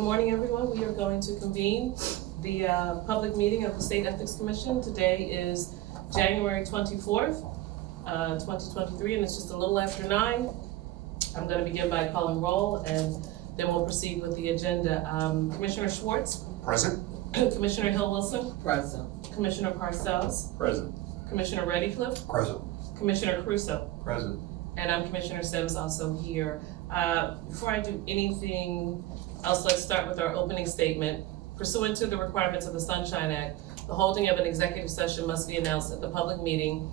Good morning, everyone. We are going to convene the public meeting of the State Ethics Commission. Today is January 24th, 2023, and it's just a little after 9. I'm going to begin by calling roll, and then we'll proceed with the agenda. Commissioner Schwartz? Present. Commissioner Hill-Wilson? Present. Commissioner Parcells? Present. Commissioner Reddycliffe? Present. Commissioner Crusoe? Present. And I'm Commissioner Sims, also here. Before I do anything else, let's start with our opening statement. Pursuant to the requirements of the Sunshine Act, the holding of an executive session must be announced at the public meeting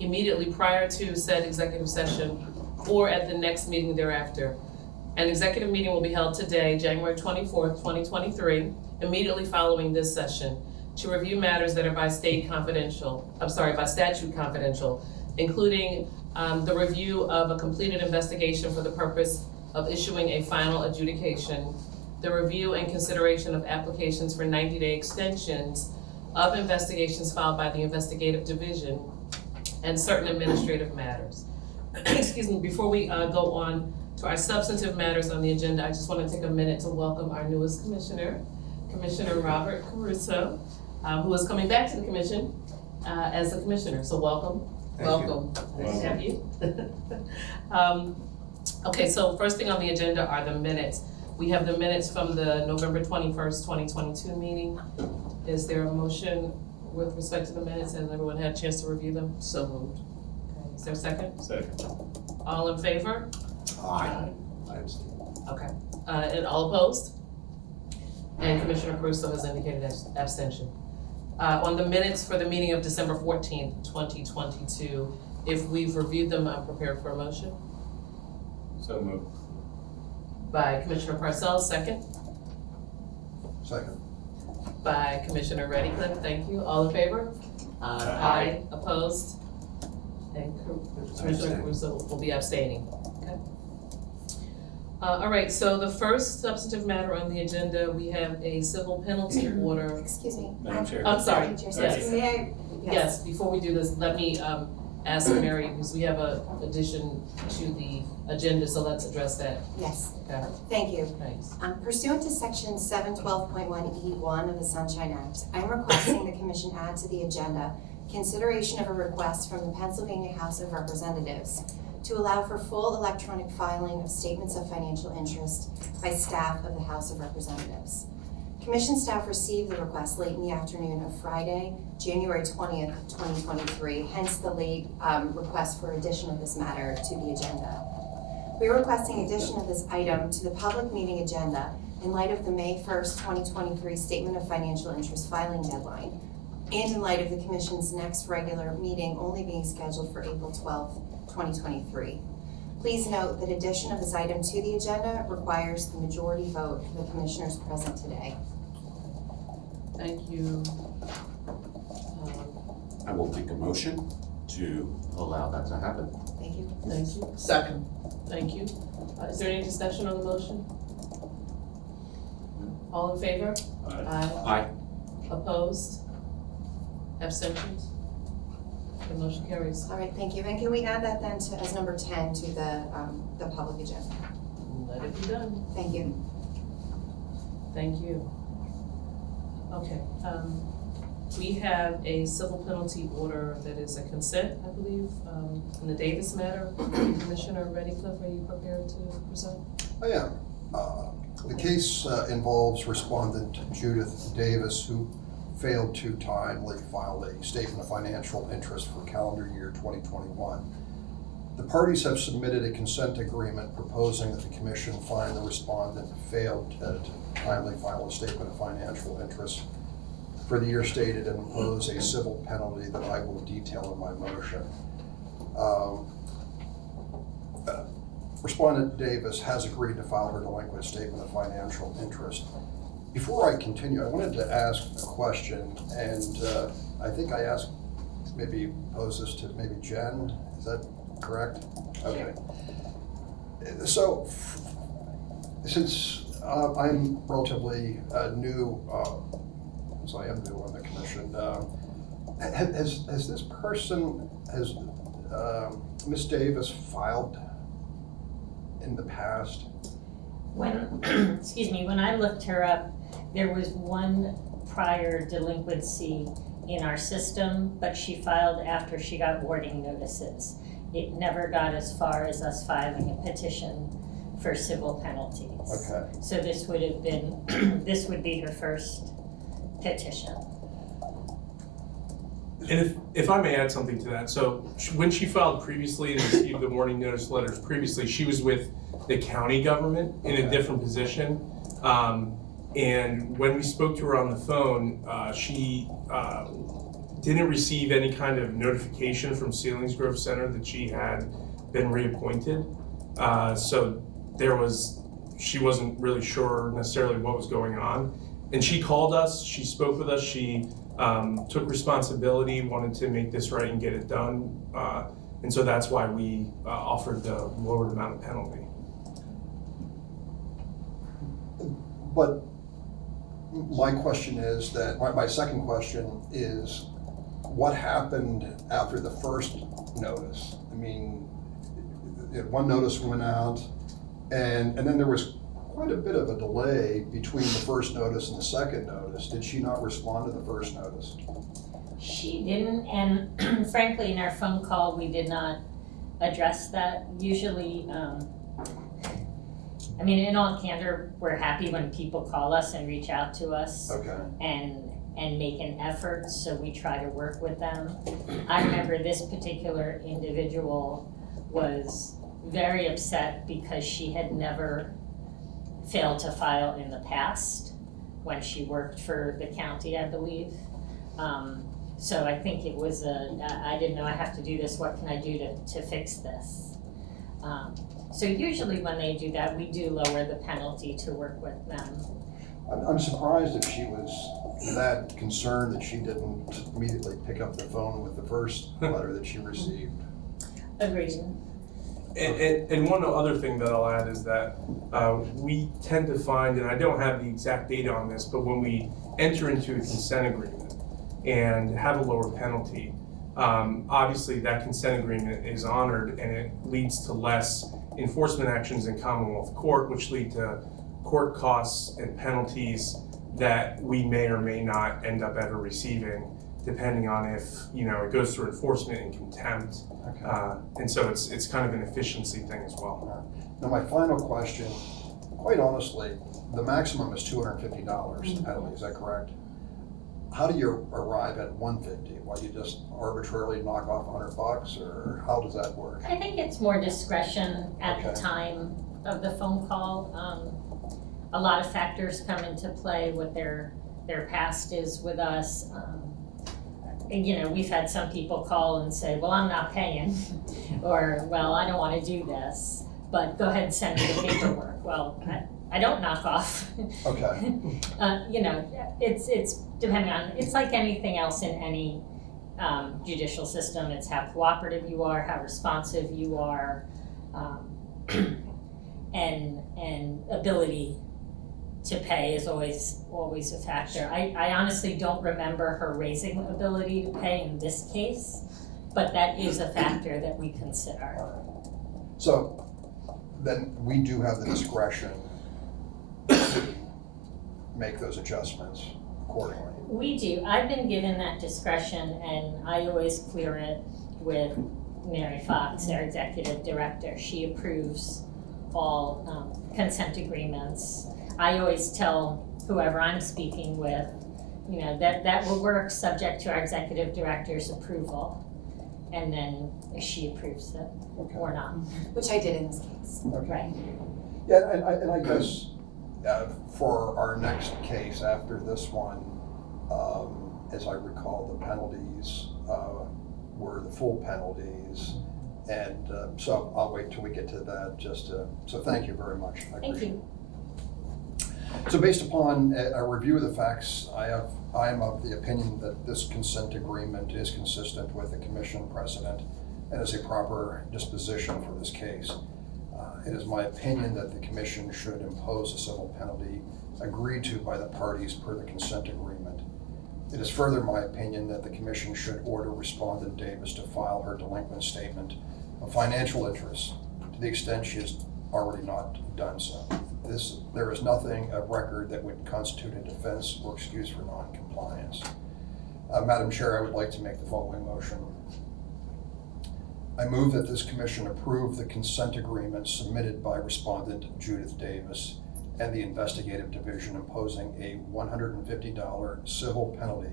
immediately prior to said executive session or at the next meeting thereafter. An executive meeting will be held today, January 24th, 2023, immediately following this session, to review matters that are by statute confidential, including the review of a completed investigation for the purpose of issuing a final adjudication, the review and consideration of applications for 90-day extensions of investigations filed by the investigative division, and certain administrative matters. Excuse me, before we go on to our substantive matters on the agenda, I just want to take a minute to welcome our newest commissioner, Commissioner Robert Caruso, who is coming back to the commission as the commissioner. So welcome. Welcome. Nice to have you. Okay, so first thing on the agenda are the minutes. We have the minutes from the November 21st, 2022 meeting. Is there a motion with respect to the minutes? Has everyone had a chance to review them? So moved. Okay, is there a second? Second. All in favor? Aye. I abstain. Okay, and all opposed? And Commissioner Caruso has indicated abstention. On the minutes for the meeting of December 14th, 2022, if we've reviewed them, I'm prepared for a motion. So moved. By Commissioner Parcells, second. Second. By Commissioner Reddycliffe, thank you. All in favor? Aye. Opposed? And Commissioner Caruso will be abstaining, okay? All right, so the first substantive matter on the agenda, we have a civil penalty order. Excuse me. Madam Chair. I'm sorry, Madam Chair, yes. May I? Yes, before we do this, let me ask Mary, because we have a addition to the agenda, so let's address that. Yes, Okay, thank you. thanks. Pursuant to section 712.1E1 of the Sunshine Act, I am requesting the commission add to the agenda consideration of a request from the Pennsylvania House of Representatives to allow for full electronic filing of statements of financial interest by staff of the House of Representatives. Commission staff received the request late in the afternoon of Friday, January 20th, 2023, hence the late request for addition of this matter to the agenda. We are requesting addition of this item to the public meeting agenda in light of the May 1st, 2023 Statement of Financial Interest filing deadline, and in light of the Commission's next regular meeting only being scheduled for April 12th, 2023. Please note that addition of this item to the agenda requires the majority vote of the commissioners present today. Thank you. I will make a motion to allow that to happen. Thank you. Thank you. Second. Thank you. Is there any discussion on the motion? All in favor? Aye. Aye. Opposed? Abstentions? The motion carries. All right, thank you. And can we add that then to, as number 10 to the public agenda? Let it be done. Thank you. Thank you. Okay, we have a civil penalty order that is a consent, I believe, in the Davis matter. Commissioner Reddycliffe, are you prepared to present? I am. The case involves respondent Judith Davis, who failed to timely file a statement of financial interest for calendar year 2021. The parties have submitted a consent agreement proposing that the commission find the respondent failed to timely file a statement of financial interest for the year stated and impose a civil penalty that I will detail in my motion. Respondent Davis has agreed to file her delinquent statement of financial interest. Before I continue, I wanted to ask a question, and I think I asked, maybe pose this to maybe Jen, is that correct? Okay. So, since I'm relatively new, as I am new on the commission, has this person, has Ms. Davis filed in the past When, excuse me, when I looked her up, there was one prior delinquency in our system, but she filed after she got warning notices. It never got as far as us filing a petition for civil penalties. Okay. So this would have been, this would be her first petition. And if I may add something to that, so when she filed previously and received the warning notice letters previously, she was with the county government in a different position. And when we spoke to her on the phone, she didn't receive any kind of notification from Selinsgrove Center that she had been reappointed. So she wasn't really sure necessarily what was going on. And she called us, she spoke with us, she took responsibility, wanted to make this right and get it done. And so that's why we offered the lowered amount of penalty. But my question is that, my second question is, what happened after the first notice? I mean, one notice went out, and then there was quite a bit of a delay between the first notice and the second notice. Did she not respond to the first notice? She didn't, and frankly, in our phone call, we did not address that. Usually, I mean, in all candor, we're happy when people call us and reach out to us Okay. and make an effort, so we try to work with them. I remember this particular individual was very upset because she had never failed to file in the past when she worked for the county, I believe. So I think it was I didn't know I have to do this, what can I do to fix this? So usually when they do that, we do lower the penalty to work with them. I'm surprised if she was that concerned that she didn't immediately pick up the phone with the first letter that she received. Agreed. And one other thing that I'll add is that we tend to find, and I don't have the exact data on this, but when we enter into a consent agreement and have a lower penalty, obviously that consent agreement is honored and it leads to less enforcement actions in Commonwealth Court, which lead to court costs and penalties that we may or may not end up ever receiving, depending on if, it goes through enforcement and contempt. Okay. And so it's kind of an efficiency thing as well. Now, my final question, quite honestly, the maximum is $250, the penalty, is that correct? How do you arrive at $150? Well, you just arbitrarily knock off $100, or how does that work? I think it's more discretion at the Okay. time of the phone call. A lot of factors come into play, what their past is with us. We've had some people call and say, well, I'm not paying, or, well, I don't wanna do this, but go ahead and send me the paperwork. Well, I don't knock off. Okay. It's depending on, it's like anything else in any judicial system. It's how cooperative you are, how responsive you are, and ability to pay is always a factor. I honestly don't remember her raising ability to pay in this case, but that is a factor that we consider. So then we do have the discretion to make those adjustments accordingly. We do. I've been given that discretion, and I always clear it with Mary Fox, our executive director. She approves all consent agreements. I always tell whoever I'm speaking with, that will work subject to our executive director's approval. And then she approves it or not. Which I did in this case. Okay. Right. Yeah, and I guess for our next case after this one, as I recall, the penalties were the full penalties. And so I'll wait till we get to that so thank you very much. I Thank appreciate you. it. So based upon a review of the facts, I am of the opinion that this consent agreement is consistent with the commission precedent and is a proper disposition for this case. It is my opinion that the commission should impose a civil penalty agreed to by the parties per the consent agreement. It is further my opinion that the commission should order Respondent Davis to file her delinquent statement of financial interest to the extent she has already not done so. there is nothing of record that would constitute a defense or excuse for non-compliance. Madam Chair, I would like to make the following motion. I move that this commission approve the consent agreement submitted by respondent Judith Davis and the investigative division imposing a $150 civil penalty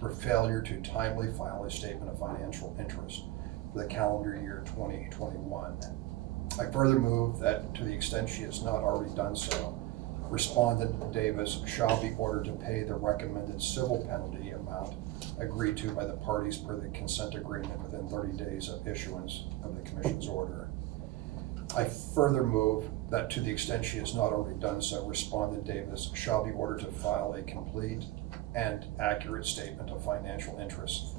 for failure to timely file a statement of financial interest for the calendar year 2021. I further move that to the extent she has not already done so, respondent Davis shall be ordered to pay the recommended civil penalty amount agreed to by the parties per the consent agreement within 30 days of issuance of the commission's order. I further move that to the extent she has not already done so, respondent Davis shall be ordered to file a complete and accurate statement of financial interest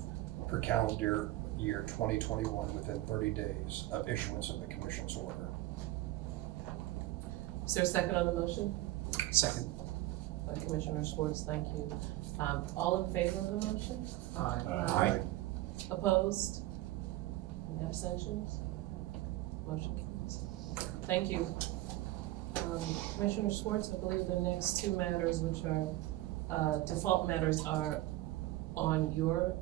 for calendar year 2021 within 30 days of issuance of the commission's order. Is there a second on the motion? Second. By Commissioner Schwartz, thank you. All in favor of the motion? Aye. Opposed? Any abstentions? Motion carries. Thank you. Commissioner Schwartz, I believe the next two matters, which are default matters, are on your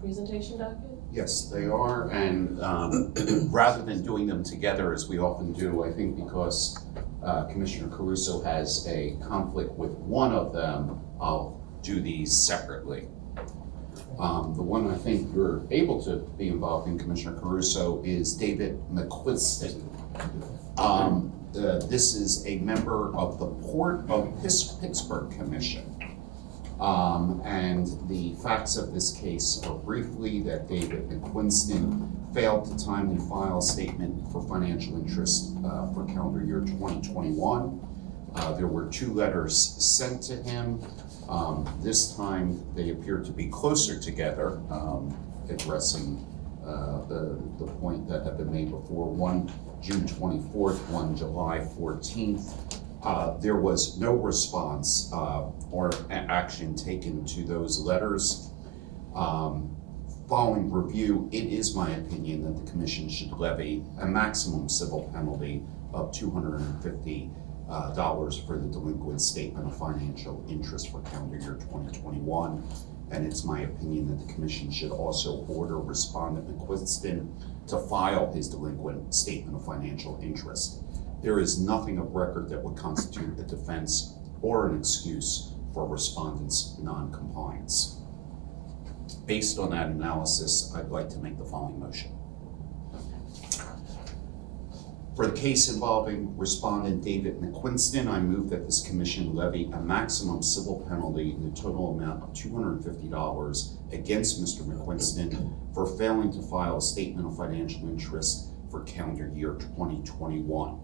presentation docket? Yes, they are, and rather than doing them together as we often do, I think because Commissioner Caruso has a conflict with one of them, I'll do these separately. The one I think you're able to be involved in, Commissioner Caruso, is David McQuiston. This is a member of the Port of Pittsburgh Commission. And the facts of this case are briefly that David McQuiston failed to timely file a statement for financial interest for calendar year 2021. There were 2 letters sent to him. This time they appear to be closer together, addressing the point that had been made before, one June 24th, one July 14th. There was no response or action taken to those letters. Following review, it is my opinion that the commission should levy a maximum civil penalty of $250 for the delinquent statement of financial interest for calendar year 2021. And it's my opinion that the commission should also order respondent McQuiston to file his delinquent statement of financial interest. There is nothing of record that would constitute a defense or an excuse for respondent's non-compliance. Based on that analysis, I'd like to make the following motion. For the case involving respondent David McQuiston, I move that this commission levy a maximum civil penalty in the total amount of $250 against Mr. McQuiston for failing to file a statement of financial interest for calendar year 2021.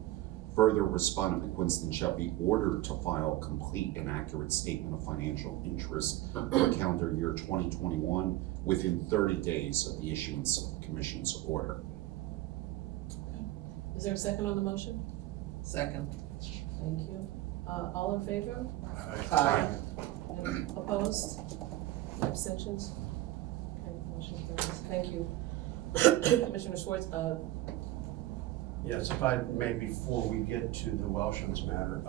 Further, respondent McQuiston shall be ordered to file a complete and accurate statement of financial interest for calendar year 2021 within 30 days of the issuance of the commission's order. Is there a second on the motion? Second. Thank you. All in favor? Aye. Any opposed? Abstentions? Okay, motion carries. Thank you. Commissioner Schwartz, Yes, if I may, before we get to the Welshman's matter,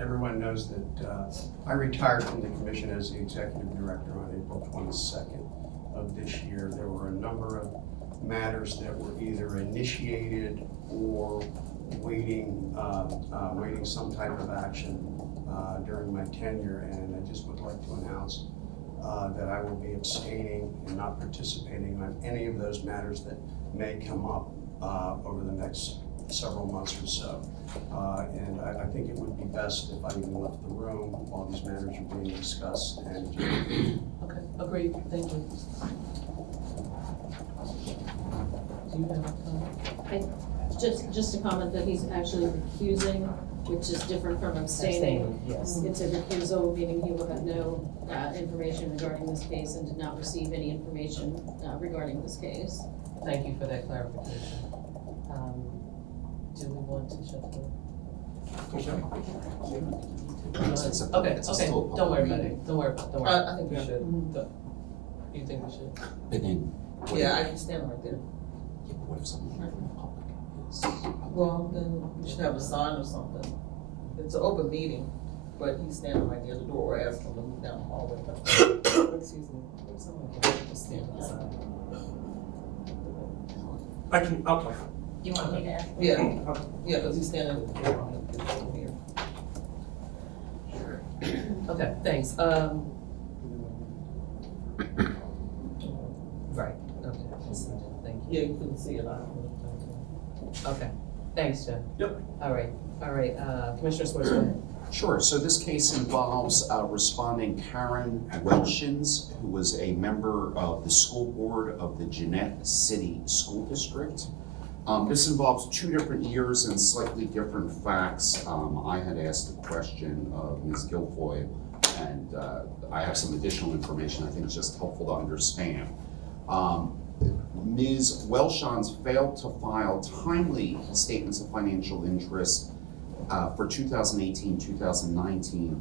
everyone knows that I retired from the commission as the executive director on April 22nd of this year. There were a number of matters that were either initiated or waiting some type of action during my tenure, and I just would like to announce that I will be abstaining and not participating on any of those matters that may come up over the next several months or so. And I think it would be best if I even left the room while these matters are being discussed and okay, agreed, thank you. Do you have a comment? Just a comment that he's actually recusing, which is different from abstaining. Yes. It's a recusal, meaning he will have no information regarding this case and did not receive any information regarding this case. Thank you for that clarification. Do we want to shut the door? Okay, don't worry about it, don't worry. I think we should. You think we should? And then, Yeah, I can stand right there. yeah, but what if someone in the public is? Well, then we should have a sign or something. It's an open meeting, but he's standing right near the door, or ask him to move down the hallway. Excuse me. Someone can just stand outside. I'll play. You want me to ask? Yeah, yeah, because he's standing at the door over here. Okay, thanks, right, okay, thank you. Yeah, you couldn't see it. Okay, thanks, Jeff. Yep. All right, Commissioner Swartz, go ahead. Sure, so this case involves responding Karen Welshins, who was a member of the school board of the Jeanette City School District. This involves 2 different years and slightly different facts. I had asked a question of Ms. Guilfoyle, and I have some additional information I think is just helpful to understand. Ms. Welshans failed to file timely statements of financial interest for 2018, 2019,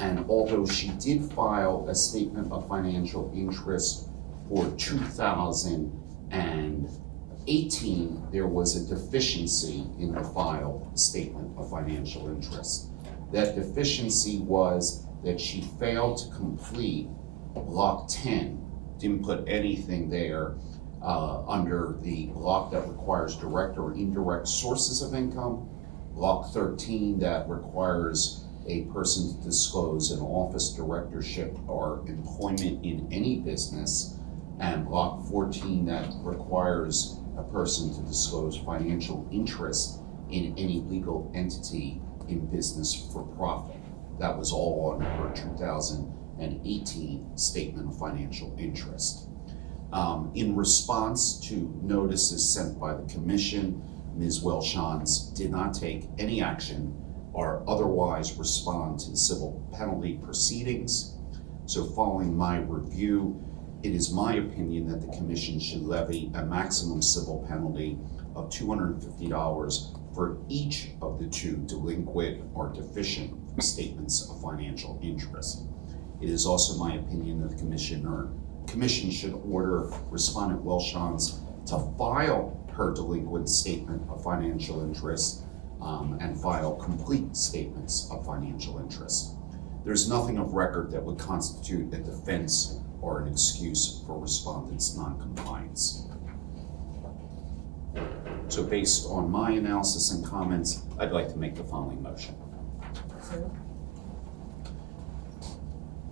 and although she did file a statement of financial interest for 2018, there was a deficiency in the filed statement of financial interest. That deficiency was that she failed to complete block 10, didn't put anything there under the block that requires direct or indirect sources of income, block 13 that requires a person to disclose an office directorship or employment in any business, and block 14 that requires a person to disclose financial interest in any legal entity in business for profit. That was all on her 2018 statement of financial interest. In response to notices sent by the commission, Ms. Welshans did not take any action or otherwise respond to civil penalty proceedings. So following my review, it is my opinion that the commission should levy a maximum civil penalty of $250 for each of the 2 delinquent or deficient statements of financial interest. It is also my opinion that the commission should order respondent Welshans to file her delinquent statement of financial interest and file complete statements of financial interest. There's nothing of record that would constitute a defense or an excuse for respondent's non-compliance. So based on my analysis and comments, I'd like to make the following motion.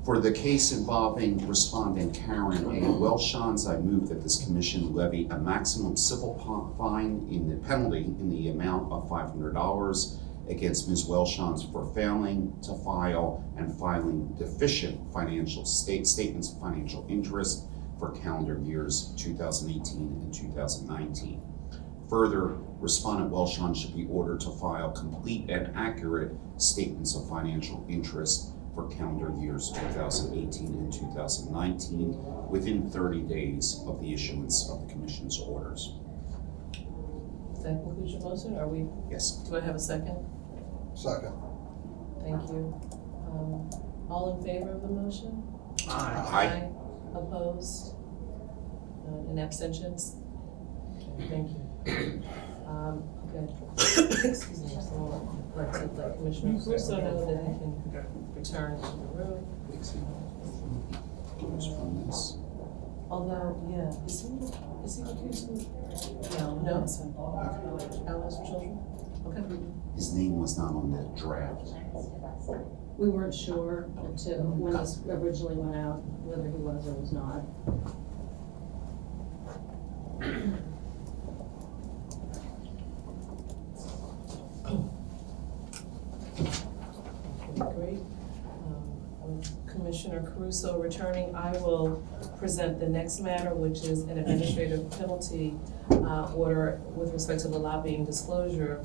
For the case involving respondent Karen A. Welshans, I move that this commission levy a maximum civil fine in the penalty in the amount of $500 against Ms. Welshans for failing to file and filing deficient financial statements of financial interest for calendar years 2018 and 2019. Further, respondent Welshans should be ordered to file complete and accurate statements of financial interest for calendar years 2018 and 2019 within 30 days of the issuance of the commission's orders. Does that conclude your motion? Are we, Yes. do I have a second? Second. Thank you. All in favor of the motion? Aye. Opposed? And abstentions? Thank you. Okay. Excuse me, so let's let Commissioner Russo know that he can return to the room. From this. Although, yeah, is he recused? No. Allies for Children? Okay. His name was not on the draft. We weren't sure until when this originally went out, whether he was or was not. Great. With Commissioner Caruso returning, I will present the next matter, which is an administrative penalty order with respect to the lobbying disclosure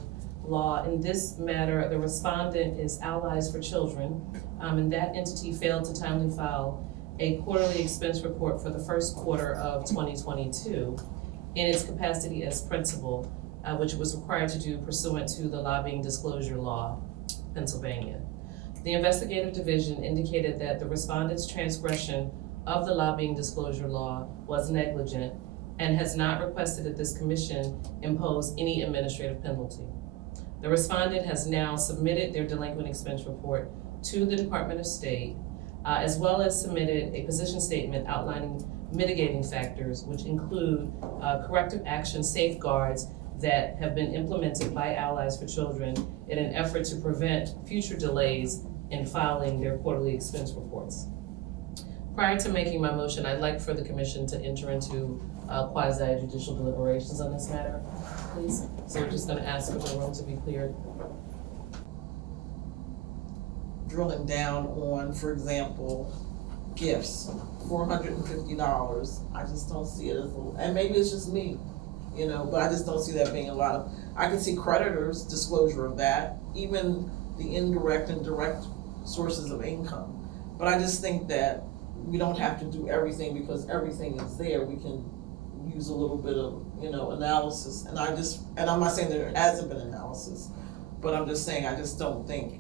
law. In this matter, the respondent is Allies for Children, and that entity failed to timely file a quarterly expense report for the first quarter of 2022 in its capacity as principal, which it was required to do pursuant to the lobbying disclosure law, Pennsylvania. The investigative division indicated that the respondent's transgression of the lobbying disclosure law was negligent and has not requested that this commission impose any administrative penalty. The respondent has now submitted their delinquent expense report to the Department of State, as well as submitted a position statement outlining mitigating factors, which include corrective action safeguards that have been implemented by Allies for Children in an effort to prevent future delays in filing their quarterly expense reports. Prior to making my motion, I'd like for the commission to enter into quasi-judicial deliberations on this matter, please. So we're just gonna ask for the room to be cleared. Drilling down on, for example, gifts, $450, I just don't see it as and maybe it's just me, you know, but I just don't see that being a lot of, I can see creditors' disclosure of that, even the indirect and direct sources of income. But I just think that we don't have to do everything because everything is there. We can use a little bit of, you know, analysis. And I'm not saying there hasn't been analysis, but I'm just saying I just don't think,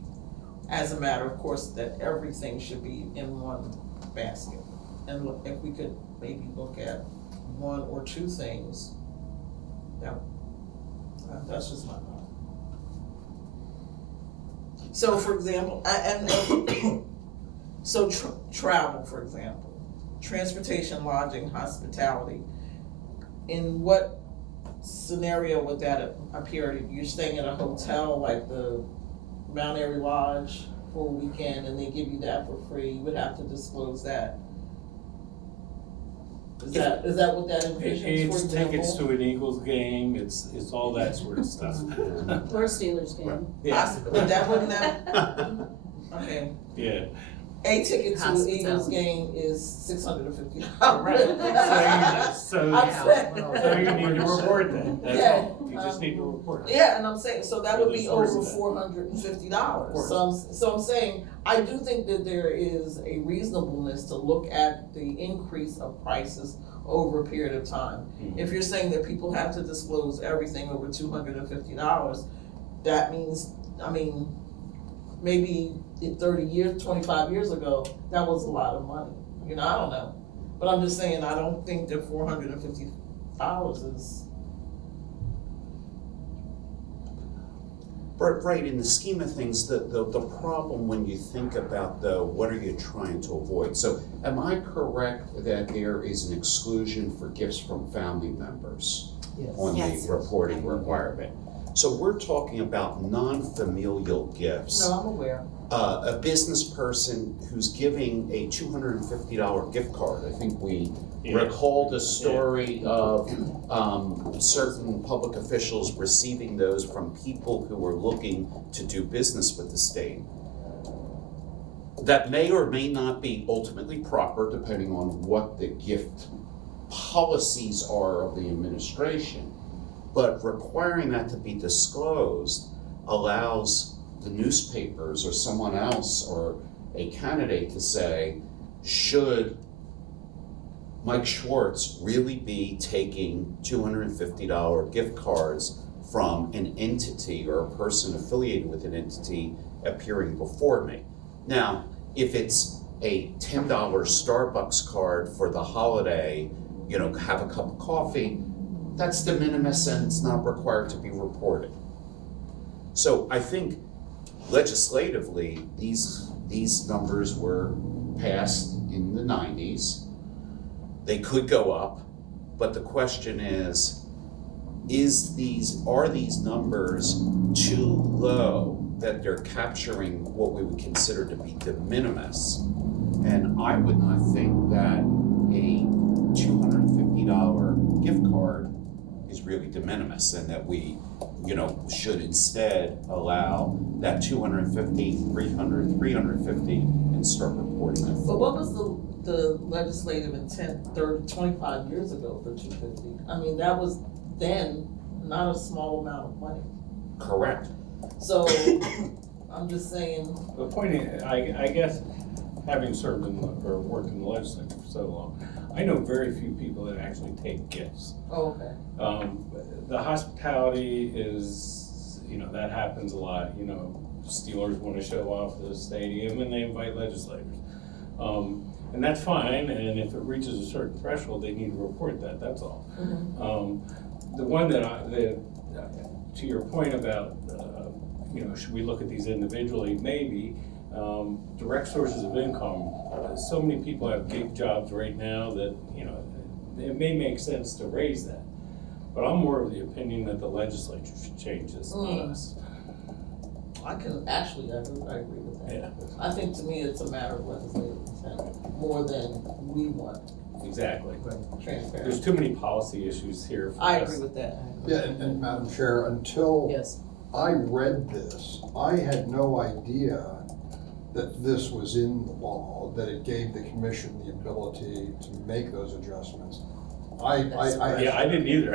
as a matter of course, that everything should be in one basket. And look, if we could maybe look at one or two things, that's just my thought. So for example, so travel, for example, transportation, lodging, hospitality. In what scenario would that appear? You're staying in a hotel like the Mount Airy Lodge for a weekend and they give you that for free, you would have to disclose that. Is that what that envisions, for It's example? tickets to an Eagles game, it's all that sort of stuff. Or a Steelers game. Yeah. But that wouldn't have, okay. Yeah. A ticket to an Hospitality. Eagles game is $650. So I'm saying- so you need to report that, that's Yeah, all, you just need to report it. Yeah, and I'm saying, so that Or would the be source over of that. $450. So I'm saying, I do think that there is a reasonableness to look at the increase of prices over a period of time. Mhm. If you're saying that people have to disclose everything over $250, that means, I mean, maybe 30 years, 25 years ago, that was a lot of money. You know, I don't know. But I'm just saying, I don't think that $450 is. Right, in the scheme of things, the problem when you think about what are you trying to avoid? So am I correct that there is an exclusion for gifts from family members on Yes. the reporting requirement? So we're talking about non-familial gifts. No, I'm aware. A business person who's giving a $250 gift card, I think we Yeah. recall the story of certain public officials receiving those from people who were looking to do business with the state. That may or may not be ultimately proper, depending on what the gift policies are of the administration. But requiring that to be disclosed allows the newspapers or someone else or a candidate to say, should Mike Schwartz really be taking $250 gift cards from an entity or a person affiliated with an entity appearing before me? Now, if it's a $10 Starbucks card for the holiday, you know, have a cup of coffee, that's de minimis and it's not required to be reported. So I think legislatively, these numbers were passed in the 90s. They could go up, but the question is are these numbers too low that they're capturing what we would consider to be de minimis? And I would not think that a $250 gift card is really de minimis, and that we, you know, should instead allow that 250, 300, 350 and start reporting it. But what was the legislative intent 25 years ago for 250? I mean, that was then not a small amount of money. Correct. So I'm just saying, The point is, I guess, having served or worked in the legislature for so long, I know very few people that actually take gifts. oh, okay. The hospitality is, you know, that happens a lot, you know, Steelers want to show off the stadium and they invite legislators. And that's fine, and if it reaches a certain threshold, they need to report that, that's all. The one that to your point about you know, should we look at these individually? Maybe. Direct sources of income, so many people have gig jobs right now that, you know, it may make sense to raise that. But I'm more of the opinion that the legislature should change this. I can, actually, I agree with that. Yeah. I think to me, it's a matter of legislative intent, more than we want Exactly. transparency. There's too many policy issues here for I us. agree with that. Yeah, and Madam Chair, until Yes. I read this, I had no idea that this was in the law, that it gave the commission the ability to make those adjustments. Yeah, I didn't either.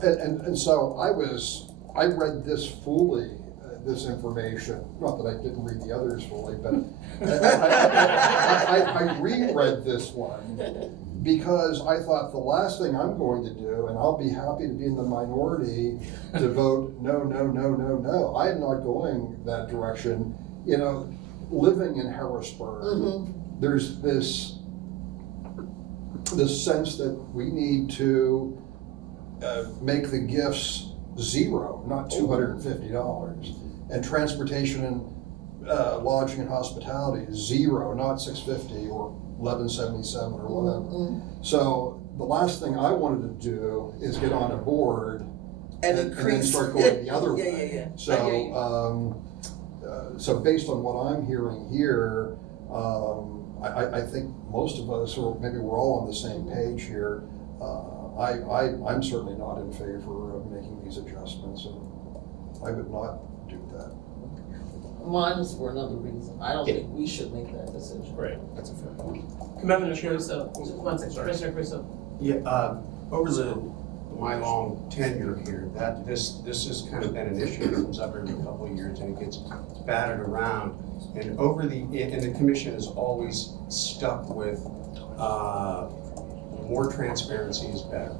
And so I read this fully, this information, not that I didn't read the others fully, but I reread this one because I thought the last thing I'm going to do, and I'll be happy to be in the minority to vote no, no, no, no, no. I am not going that direction. You know, living in Harrisburg, there's this sense that we need to make the gifts zero, not $250, and transportation and lodging and hospitality is zero, not $650 or $1177 or whatever. So the last thing I wanted to do is get on a board And then increase. start going the other Yeah, way. yeah, yeah. So, so based on what I'm hearing here, I think most of us, or maybe we're all on the same page here. I'm certainly not in favor of making these adjustments, and I would not do that. Mine's for another reason. I don't think we should make that decision. Right, that's a fair point. Madam Chair, Crusoe, just one second, Commissioner Crusoe. Yeah, over my long tenure here, this has kind of been an issue that comes up every couple of years and it gets batted around. And and the commission has always stuck with, more transparency is better.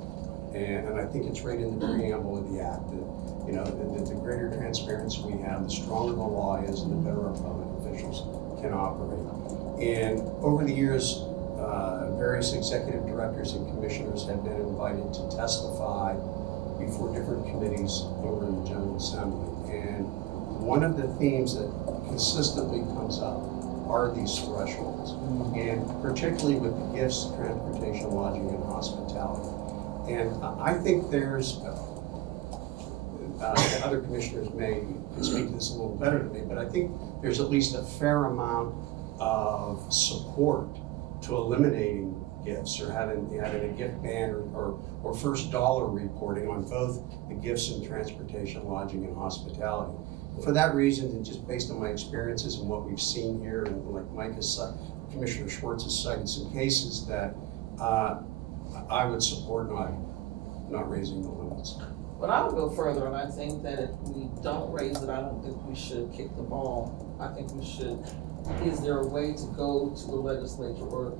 And I think it's right in the preamble of the act that, you know, the greater transparency we have, the stronger the law is and the better our public officials can operate. And over the years, various executive directors and commissioners have been invited to testify before different committees over in the General Assembly. And one of the themes that consistently comes up are these thresholds, and particularly with the gifts, transportation, lodging, and hospitality. And I think there's, other commissioners may speak to this a little better than me, but I think there's at least a fair amount of support to eliminating gifts or having a gift ban or first dollar reporting on both the gifts and transportation, lodging, and hospitality. For that reason, and just based on my experiences and what we've seen here, and like Mike has said, Commissioner Schwartz has cited some cases that I would support not raising the limits. But I would go further, and I think that if we don't raise it, I don't think we should kick the ball. I think we should, is there a way to go to the legislature or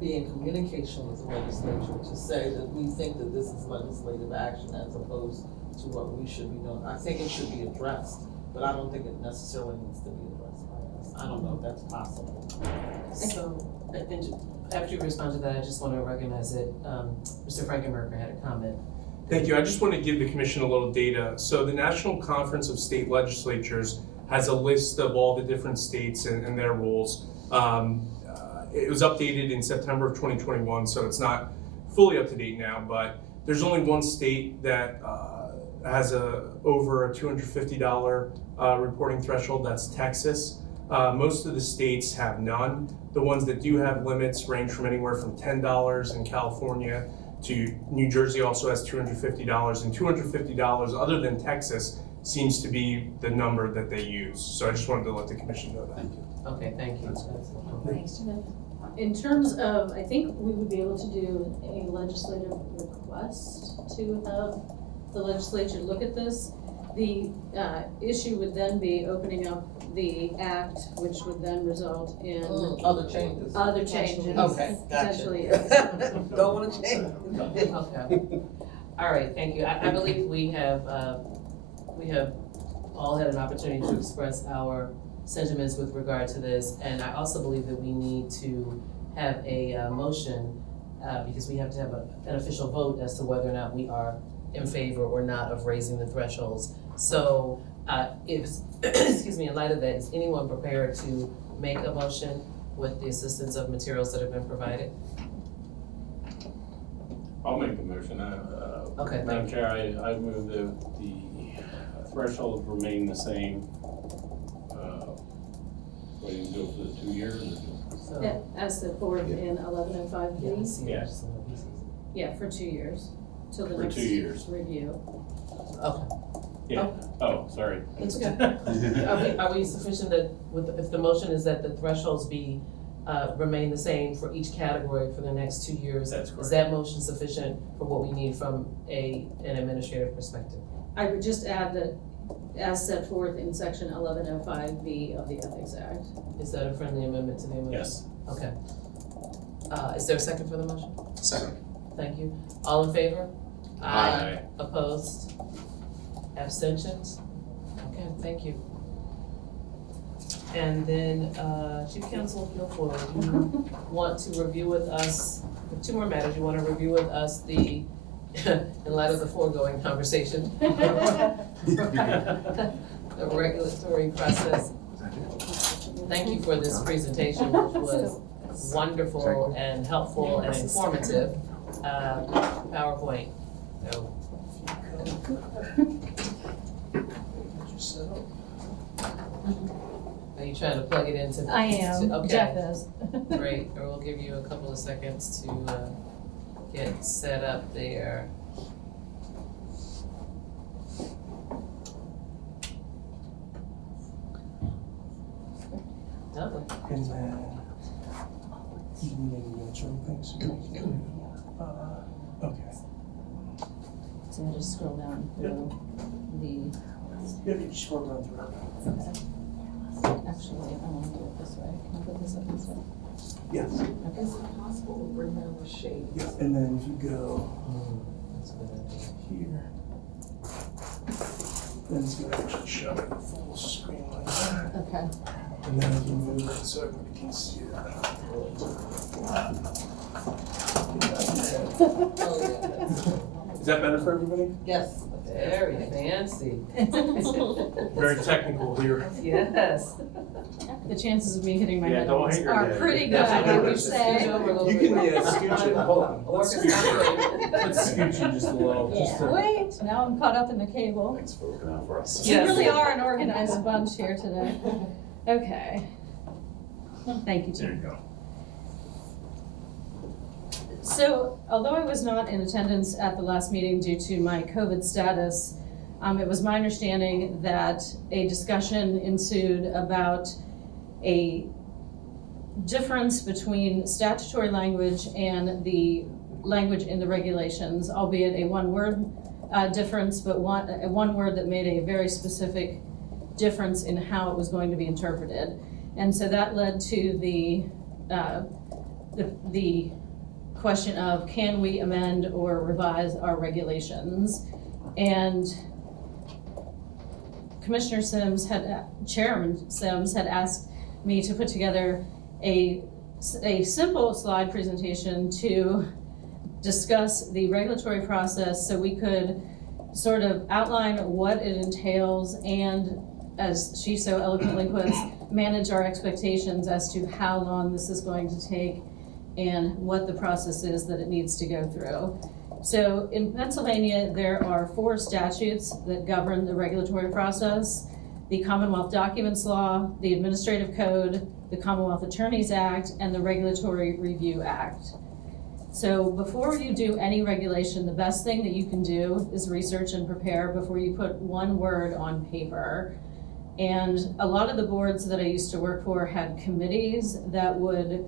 be in communication with the legislature to say that we think that this is legislative action as opposed to what we should be doing? I think it should be addressed, but I don't think it necessarily needs to be addressed by us. I don't know if that's possible. So, and after you respond to that, I just want to recognize that Mr. Frankenberger had a comment. thank you. I just want to give the commission a little data. So the National Conference of State Legislatures has a list of all the different states and their rules. It was updated in September of 2021, so it's not fully up to date now, but there's only one state that has over a $250 reporting threshold, that's Texas. Most of the states have none. The ones that do have limits range from anywhere from $10 in California to New Jersey also has $250, and $250 other than Texas seems to be the number that they use. So I just wanted to let the commission know that. Thank you. Okay, thank you. In terms of, I think we would be able to do a legislative request to have the legislature look at this. The issue would then be opening up the act, which would then result in Other changes. other changes. Okay, Potentially. gotcha. Don't wanna change. Okay. All right, thank you. I believe we have all had an opportunity to express our sentiments with regard to this, and I also believe that we need to have a motion, because we have to have an official vote as to whether or not we are in favor or not of raising the thresholds. So, if, excuse me, in light of that, is anyone prepared to make a motion with the assistance of materials that have been provided? I'll make a motion. Okay, Madam Chair, I move the thresholds remain the same. What do you do for the 2 years? So, Yeah, as the board in 1105B, Yes. yeah, for 2 years, till the For next 2 years. review. Okay, Yeah, oh, sorry. that's okay. Are we sufficient that, if the motion is that the thresholds be, remain the same for each category for the next 2 years? That's Is correct. that motion sufficient for what we need from an administrative perspective? I would just add that as set forth in section 1105B of the Ethics Act. Is that a friendly amendment to the motion? Yes. Okay. Is there a second for the motion? Second. Thank you. All in favor? Aye. Opposed? Abstentions? Okay, thank you. And then, Chief Counsel Milfoil, you want to review with us, 2 more matters, you want to review with us the, in light of the foregoing conversation, the regulatory process. Thank you for this presentation, which was wonderful and helpful and informative. PowerPoint. So, are you trying to plug it into? I am, Okay. Jeff is. Great, or we'll give you a couple of seconds to get set up there. No, And then, you need any notes or anything, okay. So I just scroll down through the, Yeah, you just scroll down through. actually, I want to do it this way. Can I put this up this way? Yes. Okay. Is it possible to bring down the shade? Yeah, and then if you go that's a good idea. here, then it's gonna actually show it full screen like that. Okay. And then if you move it so everybody can see it. Oh, yeah, that's Is that better for everybody? Yes. very fancy. Very technical here. Yes. The chances of me hitting my Yeah, head don't on this hit your are head. pretty good, That's I what would it is. say. Scoot over a little You bit. can, scooch it, hold on. Let's scoot you. Let's scooch you just a little, just Yeah, to. wait, now I'm caught up in the cable. Thanks for looking out for us. We Yes. really are an organized bunch here today. Okay. Thank you, There Jim. you go. So, although I was not in attendance at the last meeting due to my COVID status, it was my understanding that a discussion ensued about a difference between statutory language and the language in the regulations, albeit a one-word difference, but one word that made a very specific difference in how it was going to be interpreted. And so that led to the question of, can we amend or revise our regulations? And Commissioner Sims Chairman Sims had asked me to put together a simple slide presentation to discuss the regulatory process so we could sort of outline what it entails and, as she so eloquently puts, manage our expectations as to how long this is going to take and what the process is that it needs to go through. So in Pennsylvania, there are 4 statutes that govern the regulatory process: the Commonwealth Documents Law, the Administrative Code, the Commonwealth Attorneys Act, and the Regulatory Review Act. So before you do any regulation, the best thing that you can do is research and prepare before you put one word on paper. And a lot of the boards that I used to work for had committees that would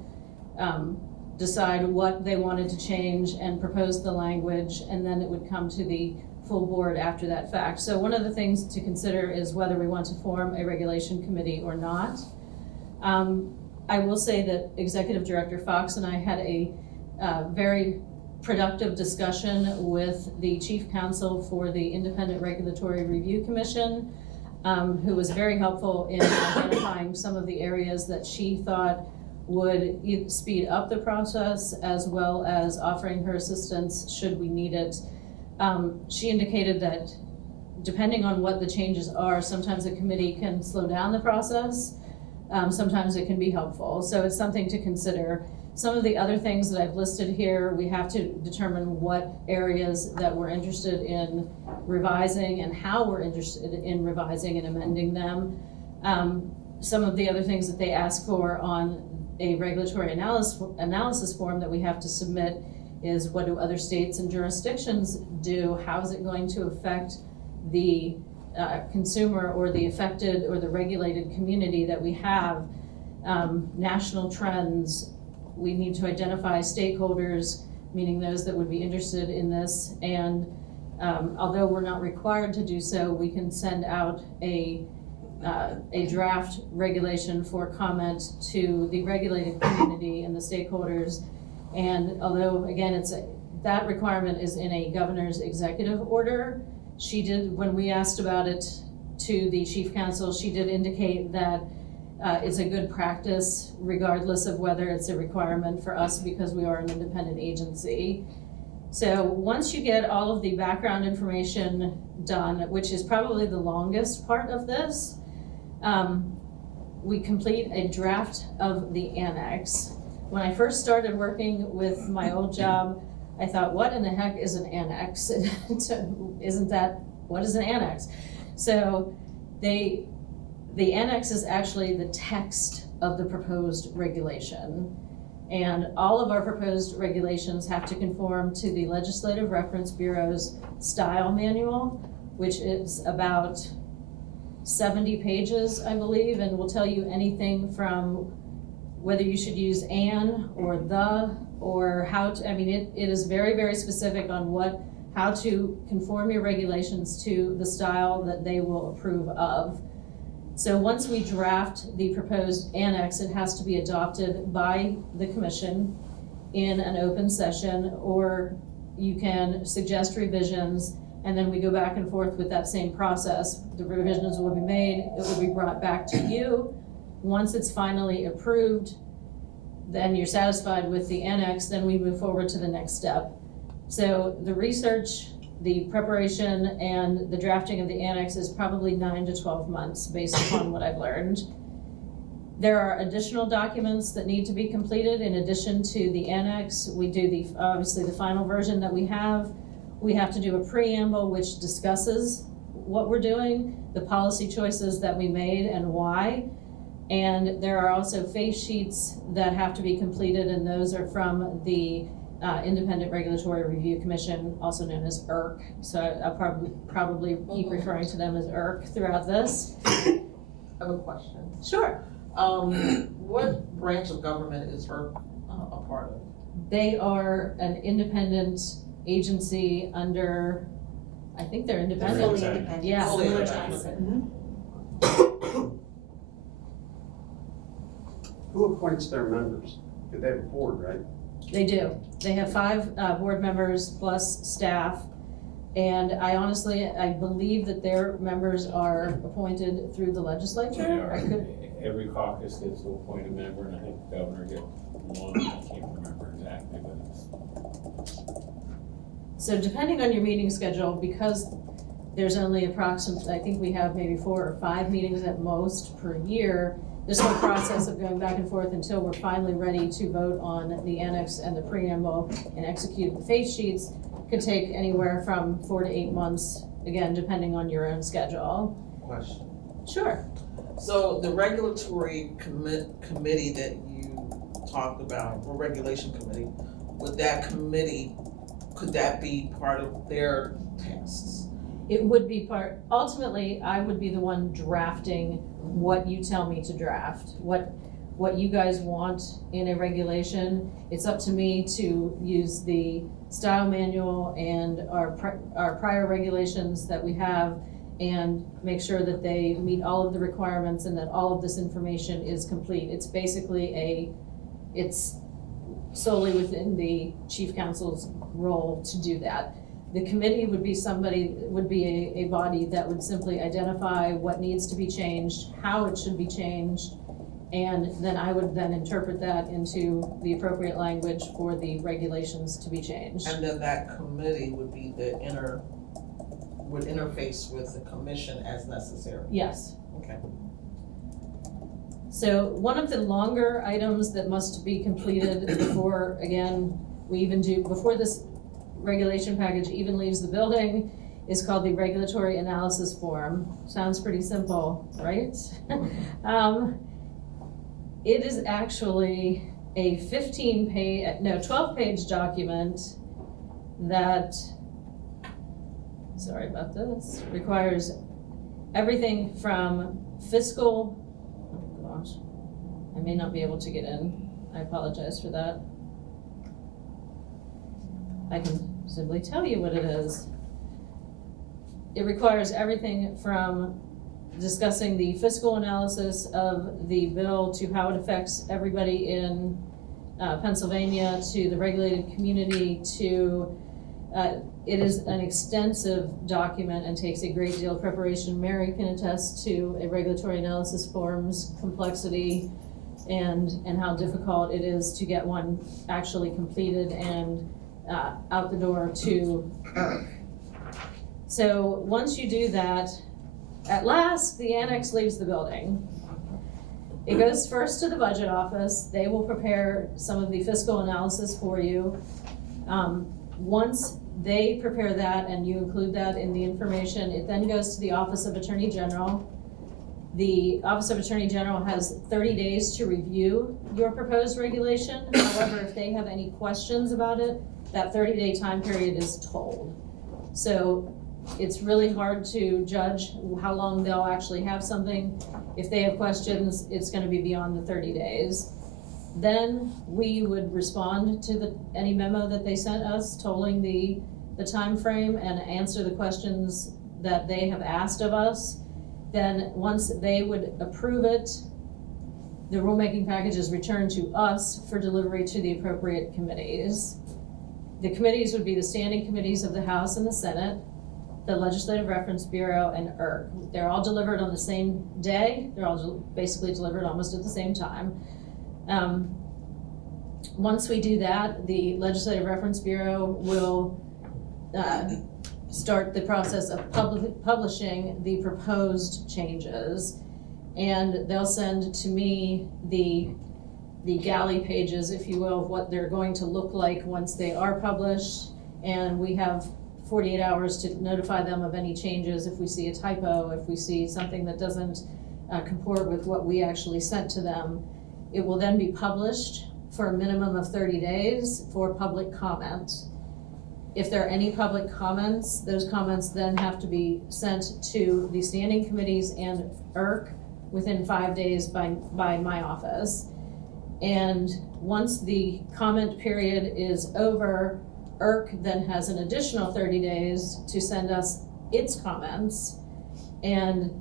decide what they wanted to change and propose the language, and then it would come to the full board after that fact. So one of the things to consider is whether we want to form a regulation committee or not. I will say that Executive Director Fox and I had a very productive discussion with the Chief Counsel for the Independent Regulatory Review Commission, who was very helpful in identifying some of the areas that she thought would speed up the process, as well as offering her assistance should we need it She indicated that depending on what the changes are, sometimes a committee can slow down the process. Sometimes it can be helpful, so it's something to consider. Some of the other things that I've listed here, we have to determine what areas that we're interested in revising and how we're interested in revising and amending them. Some of the other things that they ask for on a regulatory analysis form that we have to submit is what do other states and jurisdictions do? How is it going to affect the consumer or the affected or the regulated community that we have? National trends. We need to identify stakeholders, meaning those that would be interested in this. And although we're not required to do so, we can send out a draft regulation for comment to the regulated community and the stakeholders. And although, again, that requirement is in a governor's executive order, she did, when we asked about it to the chief counsel, she did indicate that it's a good practice regardless of whether it's a requirement for us because we are an independent agency. So once you get all of the background information done, which is probably the longest part of this, we complete a draft of the annex. When I first started working with my old job, I thought, what in the heck is an annex? Isn't that, what is an annex? So the annex is actually the text of the proposed regulation. And all of our proposed regulations have to conform to the Legislative Reference Bureau's style manual, which is about 70 pages, I believe, and will tell you anything from whether you should use "an" or "the" or how to, I mean, it is very, very specific on how to conform your regulations to the style that they will approve of. So once we draft the proposed annex, it has to be adopted by the commission in an open session, or you can suggest revisions, and then we go back and forth with that same process. The revisions will be made, it will be brought back to you. Once it's finally approved, then you're satisfied with the annex, then we move forward to the next step. So the research, the preparation, and the drafting of the annex is probably 9 to 12 months based upon what I've learned. There are additional documents that need to be completed in addition to the annex. We do obviously the final version that we have. We have to do a preamble which discusses what we're doing, the policy choices that we made and why. And there are also face sheets that have to be completed, and those are from the Independent Regulatory Review Commission, also known as IRC. So I'll probably keep referring to them as IRC throughout this. I have a question. Sure. What branch of government is IRC a part of? They are an independent agency under, I think they're independent. Fully independent. Yeah. Fully Similar independent. Johnson. Who appoints their members? Do they have a board, right? They do. They have 5 board members plus staff. And I believe that their members are appointed through the legislature. I could, Every caucus gets to appoint a member, and I think the governor gets one, I can't remember exactly, but it's. so depending on your meeting schedule, because there's only approximately, I think we have maybe 4 or 5 meetings at most per year, this whole process of going back and forth until we're finally ready to vote on the annex and the preamble and execute the face sheets could take anywhere from 4 to 8 months, again, depending on your own schedule. Question. Sure. So the regulatory committee that you talked about, or regulation committee, would that committee, could that be part of their tasks? It would be ultimately, I would be the one drafting what you tell me to draft, what you guys want in a regulation. It's up to me to use the style manual and our prior regulations that we have and make sure that they meet all of the requirements and that all of this information is complete. It's basically it's solely within the chief counsel's role to do that. The committee would be a body that would simply identify what needs to be changed, how it should be changed, And then I would then interpret that into the appropriate language for the regulations to be changed. And then that committee would be would interface with the commission as necessary. Yes. Okay. So one of the longer items that must be completed before, again, before this regulation package even leaves the building is called the regulatory analysis form. Sounds pretty simple, right? It is actually a 12-page document that, sorry about this, requires everything from fiscal, oh gosh, I may not be able to get in, I apologize for that. I can simply tell you what it is. It requires everything from discussing the fiscal analysis of the bill to how it affects everybody in Pennsylvania, to the regulated community, to, it is an extensive document and takes a great deal of preparation. Mary can attest to a regulatory analysis form's complexity and how difficult it is to get one actually completed and out the door to ERC. So once you do that, at last, the annex leaves the building. It goes first to the budget office. They will prepare some of the fiscal analysis for you. Once they prepare that and you include that in the information, it then goes to the Office of Attorney General. The Office of Attorney General has 30 days to review your proposed regulation. However, if they have any questions about it, that 30-day time period is told. So it's really hard to judge how long they'll actually have something. If they have questions, it's gonna be beyond the 30 days. Then we would respond to any memo that they sent us, tolling the time frame, and answer the questions that they have asked of us. Then once they would approve it, the rulemaking package is returned to us for delivery to the appropriate committees. The committees would be the standing committees of the House and the Senate, the Legislative Reference Bureau, and ERC. They're all delivered on the same day. They're all basically delivered almost at the same time. Once we do that, the Legislative Reference Bureau will start the process of publishing the proposed changes. And they'll send to me the galley pages, if you will, of what they're going to look like once they are published. And we have 48 hours to notify them of any changes if we see a typo, if we see something that doesn't comport with what we actually sent to them. It will then be published for a minimum of 30 days for public comment. If there are any public comments, those comments then have to be sent to the standing committees and ERC within 5 days by my office. And once the comment period is over, ERC then has an additional 30 days to send us its comments. And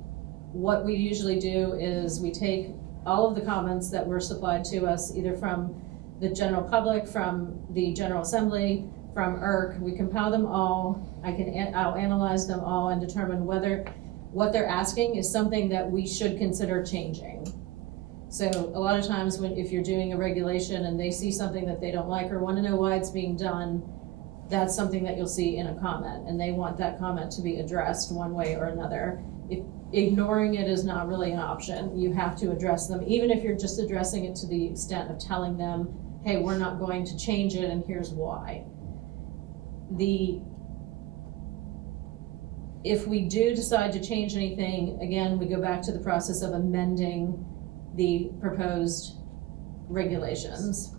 what we usually do is we take all of the comments that were supplied to us, either from the general public, from the General Assembly, from ERC, we compile them all. I'll analyze them all and determine whether what they're asking is something that we should consider changing. So a lot of times if you're doing a regulation and they see something that they don't like or want to know why it's being done, that's something that you'll see in a comment, and they want that comment to be addressed one way or another. Ignoring it is not really an option. You have to address them, even if you're just addressing it to the extent of telling them, hey, we're not going to change it and here's why. If we do decide to change anything, again, we go back to the process of amending the proposed regulations.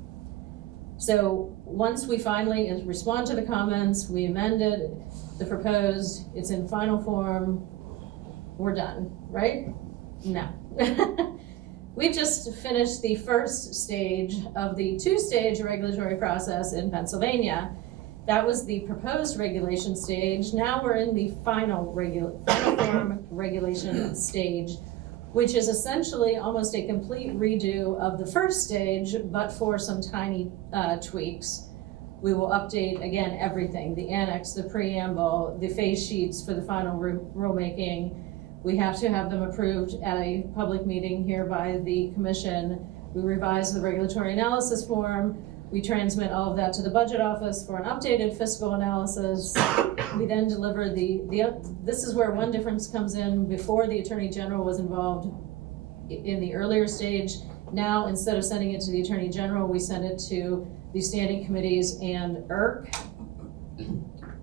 So once we finally respond to the comments, we amend it, the proposed, it's in final form, we're done, right? No. We've just finished the first stage of the two-stage regulatory process in Pennsylvania. That was the proposed regulation stage. Now we're in the final form regulation stage, which is essentially almost a complete redo of the first stage, but for some tiny tweaks. We will update, again, everything, the annex, the preamble, the phase sheets for the final rulemaking. We have to have them approved at a public meeting here by the commission. We revise the regulatory analysis form. We transmit all of that to the budget office for an updated fiscal analysis. We then deliver this is where one difference comes in. Before, the Attorney General was involved in the earlier stage. Now, instead of sending it to the Attorney General, we send it to the standing committees and IRC.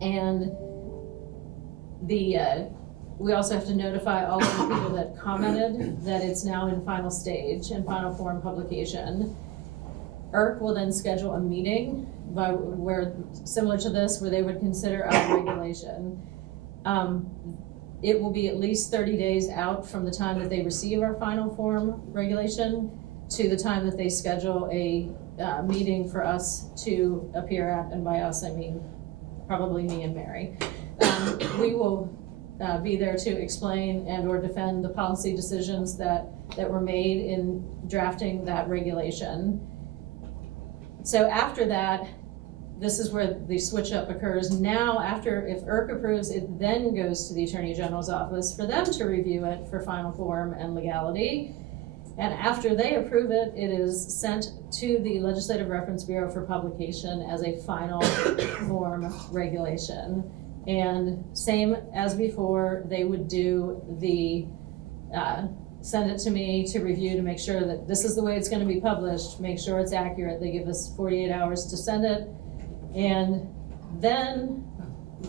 And we also have to notify all of the people that commented that it's now in final stage and final form publication. IRC will then schedule a meeting where, similar to this, where they would consider our regulation. It will be at least 30 days out from the time that they receive our final form regulation to the time that they schedule a meeting for us to appear at, and by us I mean probably me and Mary. We will be there to explain and or defend the policy decisions that were made in drafting that regulation. So after that, this is where the switch up occurs. Now, if IRC approves, it then goes to the Attorney General's office for them to review it for final form and legality. And after they approve it, it is sent to the Legislative Reference Bureau for publication as a final form regulation. And same as before, they would do send it to me to review to make sure that this is the way it's gonna be published, make sure it's accurate. They give us 48 hours to send it. And then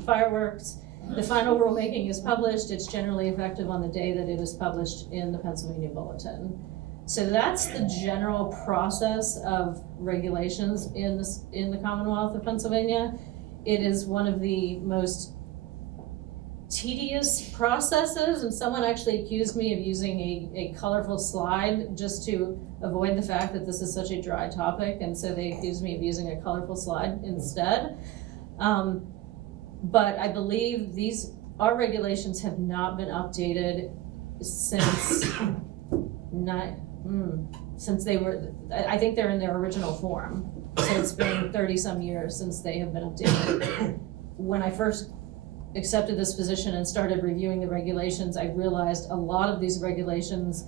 fireworks, the final rulemaking is published. It's generally effective on the day that it is published in the Pennsylvania Bulletin. So that's the general process of regulations in the Commonwealth of Pennsylvania. It is one of the most tedious processes, and someone actually accused me of using a colorful slide just to avoid the fact that this is such a dry topic, and so they accused me of using a colorful slide instead. But I believe our regulations have not been updated since they were, I think they're in their original form. So it's been 30-some years since they have been updated. When I first accepted this position and started reviewing the regulations, I realized a lot of these regulations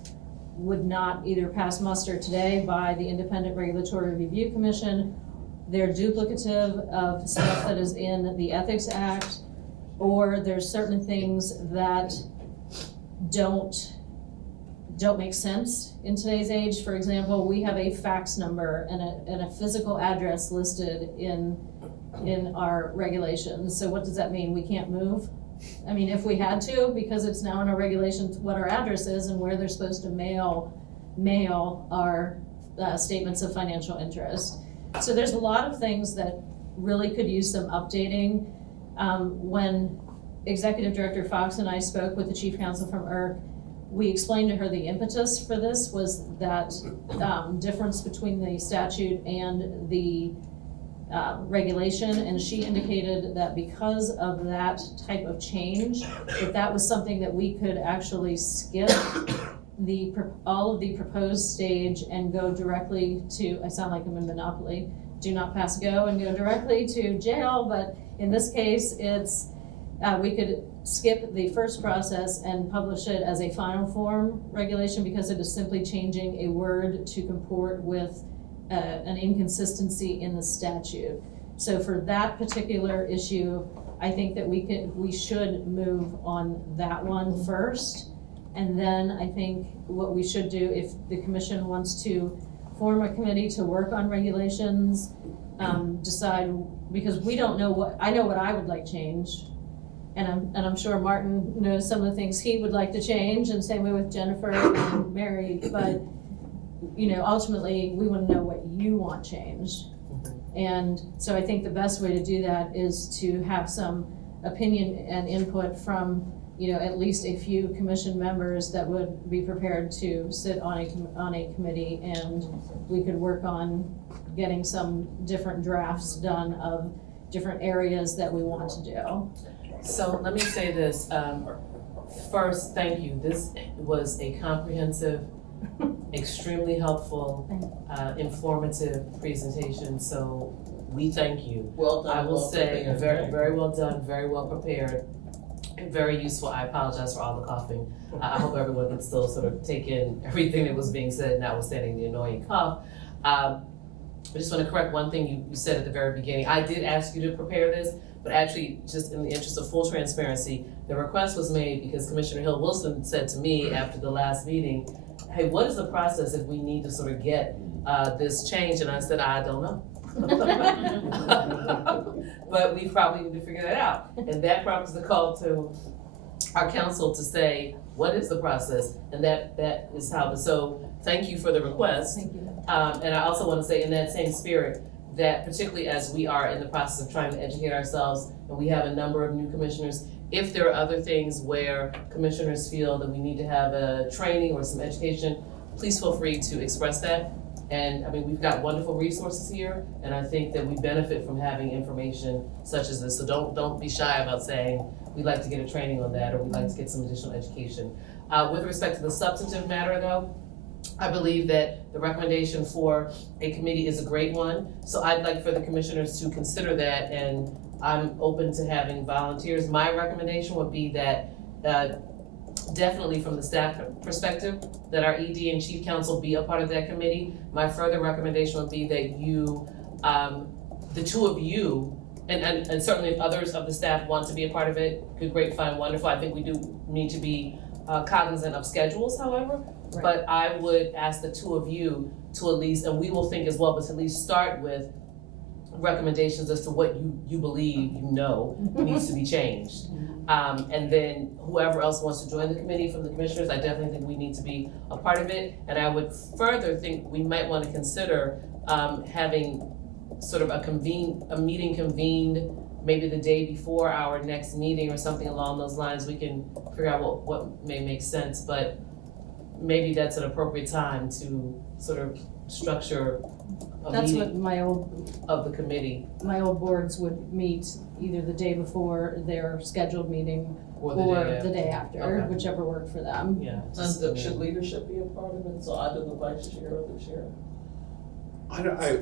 would not either pass muster today by the Independent Regulatory Review Commission. They're duplicative of stuff that is in the Ethics Act, or there's certain things that don't make sense in today's age. For example, we have a fax number and a physical address listed in our regulations. So what does that mean? We can't move? I mean, if we had to, because it's now in our regulations what our address is and where they're supposed to mail our statements of financial interest. So there's a lot of things that really could use some updating. When Executive Director Fox and I spoke with the Chief Counsel from IRC, we explained to her the impetus for this was that difference between the statute and the regulation, and she indicated that because of that type of change, that was something that we could actually skip all of the proposed stage and go directly to, I sound like I'm in Monopoly, do not pass go and go directly to jail, but in this case, it's we could skip the first process and publish it as a final form regulation because it is simply changing a word to comport with an inconsistency in the statute. So for that particular issue, I think that we should move on that one first. And then I think what we should do, if the commission wants to form a committee to work on regulations, decide, because we don't know I know what I would like changed. And I'm sure Martin knows some of the things he would like to change, and same way with Jennifer and Mary, but ultimately, we want to know what you want changed. And so I think the best way to do that is to have some opinion and input from, at least a few commission members that would be prepared to sit on a committee, and we could work on getting some different drafts done of different areas that we want to do. So let me say this, first, thank you. This was a comprehensive, extremely helpful, informative presentation, so we thank you. Well done. I will well say, prepared. very, very well done, very well prepared. very useful. I apologize for all the coughing. I hope everyone could still sort of take in everything that was being said, notwithstanding the annoying cough. I just want to correct one thing you said at the very beginning. I did ask you to prepare this, but actually, just in the interest of full transparency, the request was made because Commissioner Hill Wilson said to me after the last meeting, hey, what is the process if we need to sort of get this change? And I said, I don't know. But we probably need to figure that out. And that prompts the call to our council to say, what is the process? And that is how so thank you for the request. Thank you. And I also want to say in that same spirit, that particularly as we are in the process of trying to educate ourselves, and we have a number of new commissioners, if there are other things where commissioners feel that we need to have a training or some education, please feel free to express that. And I mean, we've got wonderful resources here, and I think that we benefit from having information such as this. So don't be shy about saying, we'd like to get a training on that, or we'd like to get some additional education. With respect to the substantive matter though, I believe that the recommendation for a committee is a great one. So I'd like for the commissioners to consider that, and I'm open to having volunteers. My recommendation would be that, definitely from the staff perspective, that our ED and Chief Counsel be a part of that committee. My further recommendation would be that you, the two of you, and certainly if others of the staff want to be a part of it, good, great, fine, wonderful. I think we do need to be cognizant of schedules, however. Right. But I would ask the two of you to at least, and we will think as well, but to at least start with recommendations as to what you believe, needs to be changed. And then whoever else wants to join the committee from the commissioners, I definitely think we need to be a part of it. And I would further think we might want to consider having sort of a meeting convened maybe the day before our next meeting or something along those lines. We can figure out what may make sense, but maybe that's an appropriate time to sort of structure a That's what meeting my old of the committee boards would meet either the day before their scheduled meeting or or the day after, Okay. whichever worked for them. Yeah. Should leadership be a part of it, so either the vice chair or the chair?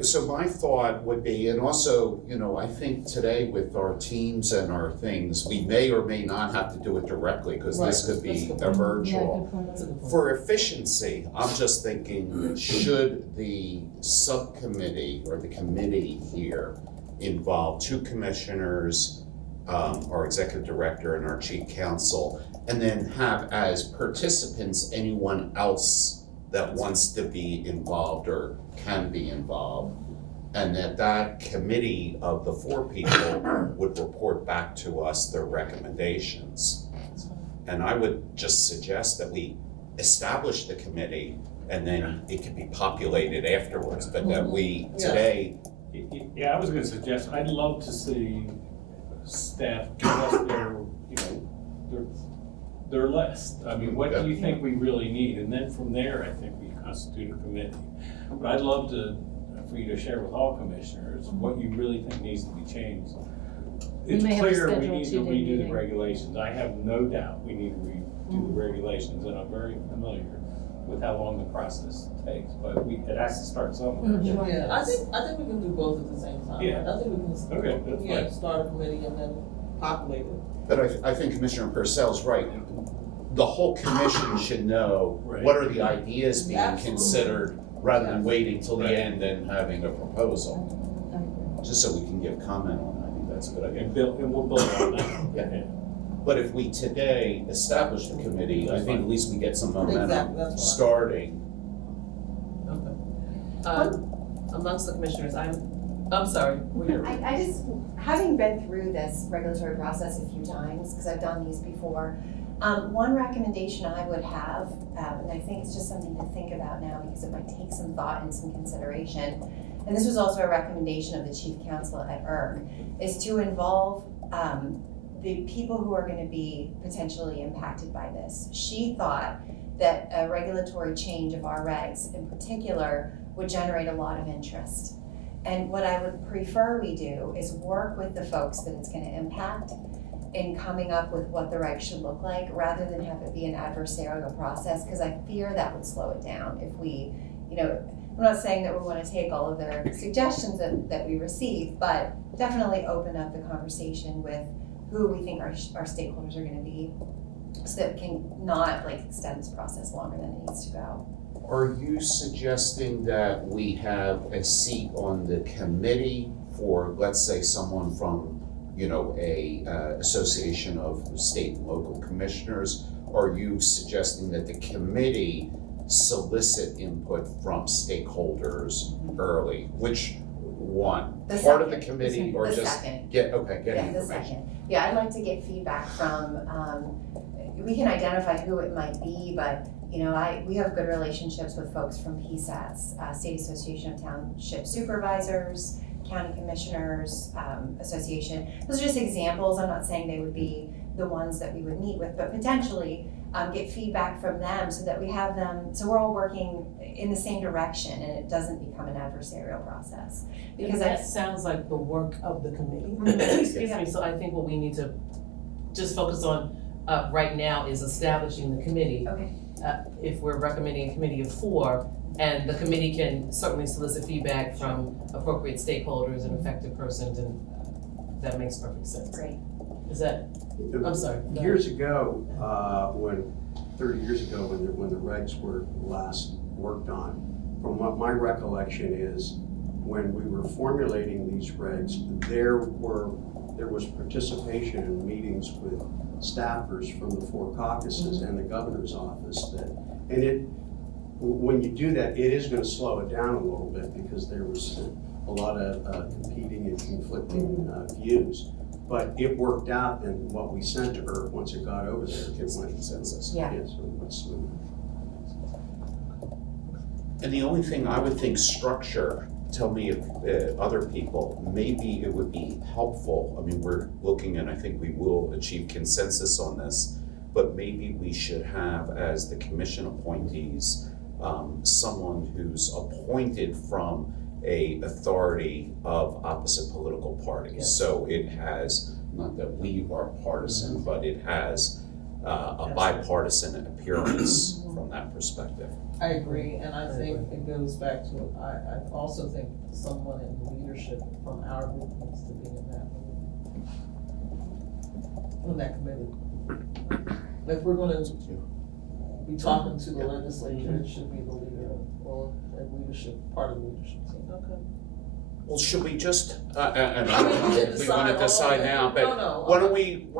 So my thought would be, and also, I think today with our teams and our things, we may or may not have to do it directly, because this Right. could That's be a good a point. virtual. Yeah, good point. That's a good point. For efficiency, I'm just thinking, should the subcommittee or the committee here involve two commissioners, our executive director and our chief counsel, and then have as participants anyone else that wants to be involved or can be involved? And that committee of the 4 people would report back to us their recommendations. And I would just suggest that we establish the committee and then it can be populated afterwards, but that we today. Yeah, I was gonna suggest, I'd love to see staff give us their list. I mean, what do you think we really need? And then from there, I think we constitute a committee. But I'd love for you to share with all commissioners what you really think needs to be changed. We It's may have to clear we schedule a need to two-day redo the meeting. regulations. I have no doubt we need to redo the regulations, and I'm very familiar with how long the process takes, but it has to start somewhere. Yeah, I think we can do both at the same time. Yeah. I think we can. Okay, that's fine. Start a committee and then populate it. But I think Commissioner Purcell's right. The whole commission should know what are the ideas being Absolutely. considered, rather than Yes. waiting till the Right. end and having a proposal, I agree. just so we can give comment on it. I think that's a good idea. And we'll build on that. Yeah. But if we today establish the committee, I think at least we get some momentum Exactly, that's fine. starting. Okay. Amongst the commissioners, I'm sorry. I just, having been through this regulatory process a few times, because I've done these before, one recommendation I would have, and I think it's just something to think about now because it might take some thought and some consideration, and this was also a recommendation of the chief counsel at ERG, is to involve the people who are gonna be potentially impacted by this. She thought that a regulatory change of our regs in particular would generate a lot of interest. And what I would prefer we do is work with the folks that it's gonna impact in coming up with what the regs should look like, rather than have it be an adversarial process, because I fear that would slow it down if we, I'm not saying that we wanna take all of their suggestions that we receive, but definitely open up the conversation with who we think our stakeholders are gonna be, so that we can not like extend this process longer than it needs to go. Are you suggesting that we have a seat on the committee for, let's say, someone from, you know, a association of state and local commissioners? Or are you suggesting that the committee solicit input from stakeholders early? Which one? The Part of the second. committee or The just second. get Yeah, the information? second. Yeah, I'd like to get feedback from, we can identify who it might be, but, you know, we have good relationships with folks from PSATs, State Association of Township Supervisors, County Commissioners, Association. Those are just examples. I'm not saying they would be the ones that we would meet with, but potentially get feedback from them so that we have them, so we're all working in the same direction and it doesn't become an adversarial process. Because that sounds like the work of the committee. Excuse me, so I think what we need to just focus on right now is establishing the committee. Okay. If we're recommending a committee of 4, and the committee can certainly solicit feedback from appropriate stakeholders and affected persons, and that makes perfect sense. Great. Is that, I'm sorry. go ahead. Years ago, 30 years ago, when the regs were last worked on, from what my recollection is, when we were formulating these regs, there was participation in meetings with staffers from the 4 caucuses and the governor's office when you do that, it is gonna slow it down a little bit because there was a lot of competing and conflicting views. But it worked out, and what we sent to her, once it got over there, it went consensus. Yeah. So it went smooth. And the only thing I would think structure, tell me if other people, maybe it would be helpful. I mean, we're looking and I think we will achieve consensus on this, but maybe we should have, as the commission appointees, someone who's appointed from a authority of opposite political parties. Yes. So it has, not that we are partisan, but it has a bipartisan appearance from that perspective. I agree, and I think it goes back to, I also think someone in leadership from our group needs to be in that committee. If we're gonna be talking to the legislature, it should be the leader or a leadership, part of the leadership team. Okay. Well, should we just, and I mean, we can we wanna decide all decide that. now, but No, why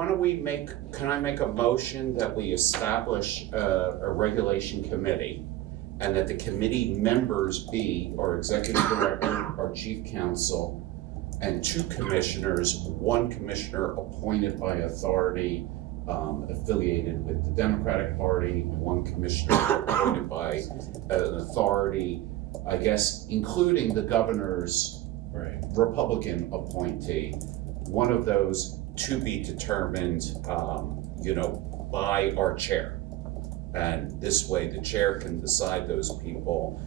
don't we make, can I make a motion that we establish a regulation committee? And that the committee members be our executive director, our chief counsel, and 2 commissioners, 1 commissioner appointed by authority affiliated with the Democratic Party, 1 commissioner appointed by an authority, I guess, including the governor's Republican appointee. One of those to be determined, by our chair. And this way, the chair can decide those people.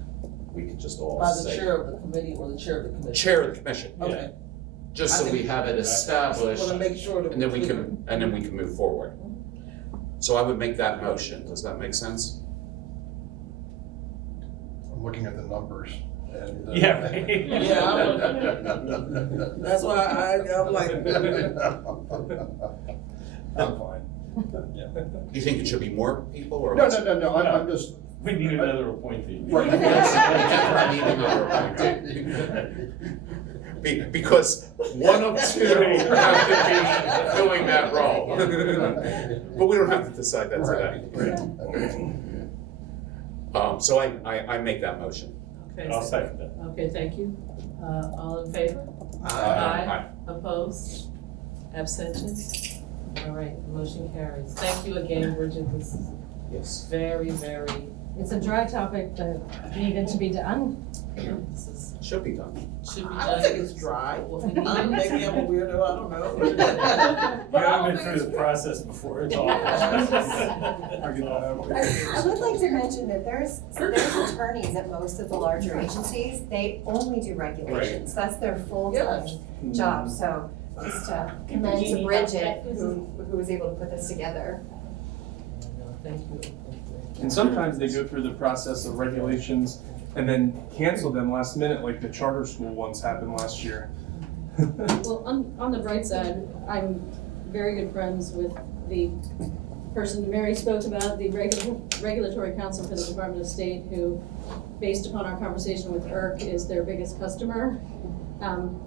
We could just all By the say. chair of the committee or the chair of the commission? Chair of the commission, Okay. just I so we think- have it established, Wanna make sure that. and then we we're can move forward. So I would make that motion, does that make sense? I'm looking at the numbers and. Yeah, right. Yeah, That's why I'm like. I'm fine. You think it should be more people, or? No, less? I'm just. We need another appointee. Right. Yes, we need another appointee. Because one of 2 have to be filling that role. But we don't have to decide that today. So I make that motion. Okay, I'll second that. okay, thank you. All in favor? Aye. Opposed? Abstentions? All right, the motion carries. Thank you again, Bridget, this is Yes. very, very, It's a dry topic that needed to be done. this is, Should be done. should be done. I don't think it's dry. What we need. Maybe I'm a weirdo, I don't know. You haven't been through the process before, it's all. I would like to mention that there's attorneys at most of the larger agencies, they only do regulations, that's their full-time job, so just commend to Bridget, who was able to put this together. Thank you. And sometimes they go through the process of regulations and then cancel them last minute, like the charter school ones happened last year. Well, on the bright side, I'm very good friends with the person Mary spoke about, the regulatory counsel for the Department of State, who, based upon our conversation with IRC, is their biggest customer.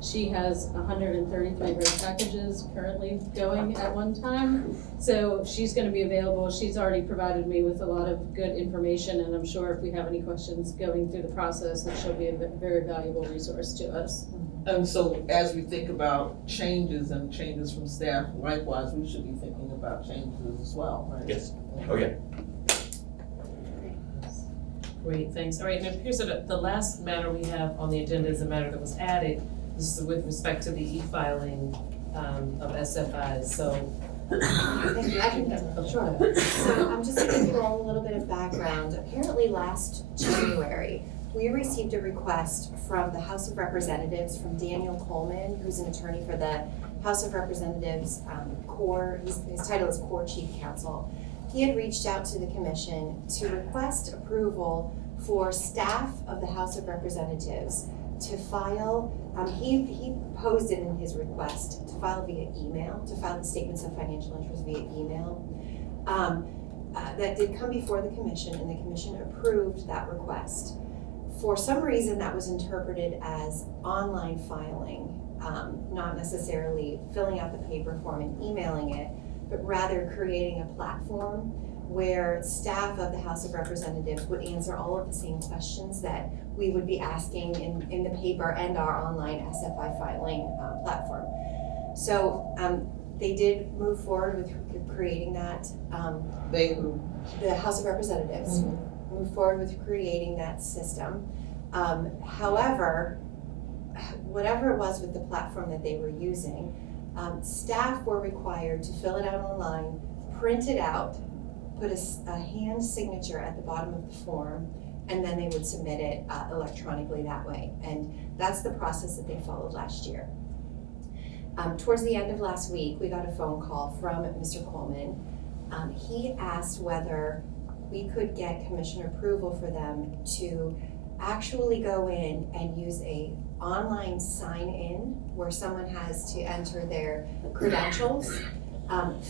She has 133 rate packages currently going at one time, so she's gonna be available. She's already provided me with a lot of good information, and I'm sure if we have any questions going through the process, that she'll be a very valuable resource to us. And so as we think about changes and changes from staff, likewise, we should be thinking about changes as well, right? Yes. Oh, yeah. Great, thanks. All right, and it appears that the last matter we have on the agenda is a matter that was added. This is with respect to the e-filing of SFIs, so. Thank you, I can, sure. So I'm just gonna give you all a little bit of background. Apparently last January, we received a request from the House of Representatives from Daniel Coleman, who's an attorney for the House of Representatives Core, his title is Core Chief Counsel. He had reached out to the commission to request approval for staff of the House of Representatives to file, he posed it in his request to file via email, to file the statements of financial interest via email. That did come before the commission, and the commission approved that request. For some reason, that was interpreted as online filing, not necessarily filling out the paper form and emailing it, but rather creating a platform where staff of the House of Representatives would answer all of the same questions that we would be asking in the paper and our online SFI filing platform. So they did move forward with creating that. The House of Representatives moved forward with creating that system. However, whatever it was with the platform that they were using, staff were required to fill it out online, print it out, put a hand signature at the bottom of the form, and then they would submit it electronically that way. And that's the process that they followed last year. Towards the end of last week, we got a phone call from Mr. Coleman. He asked whether we could get commission approval for them to actually go in and use a online sign-in where someone has to enter their credentials,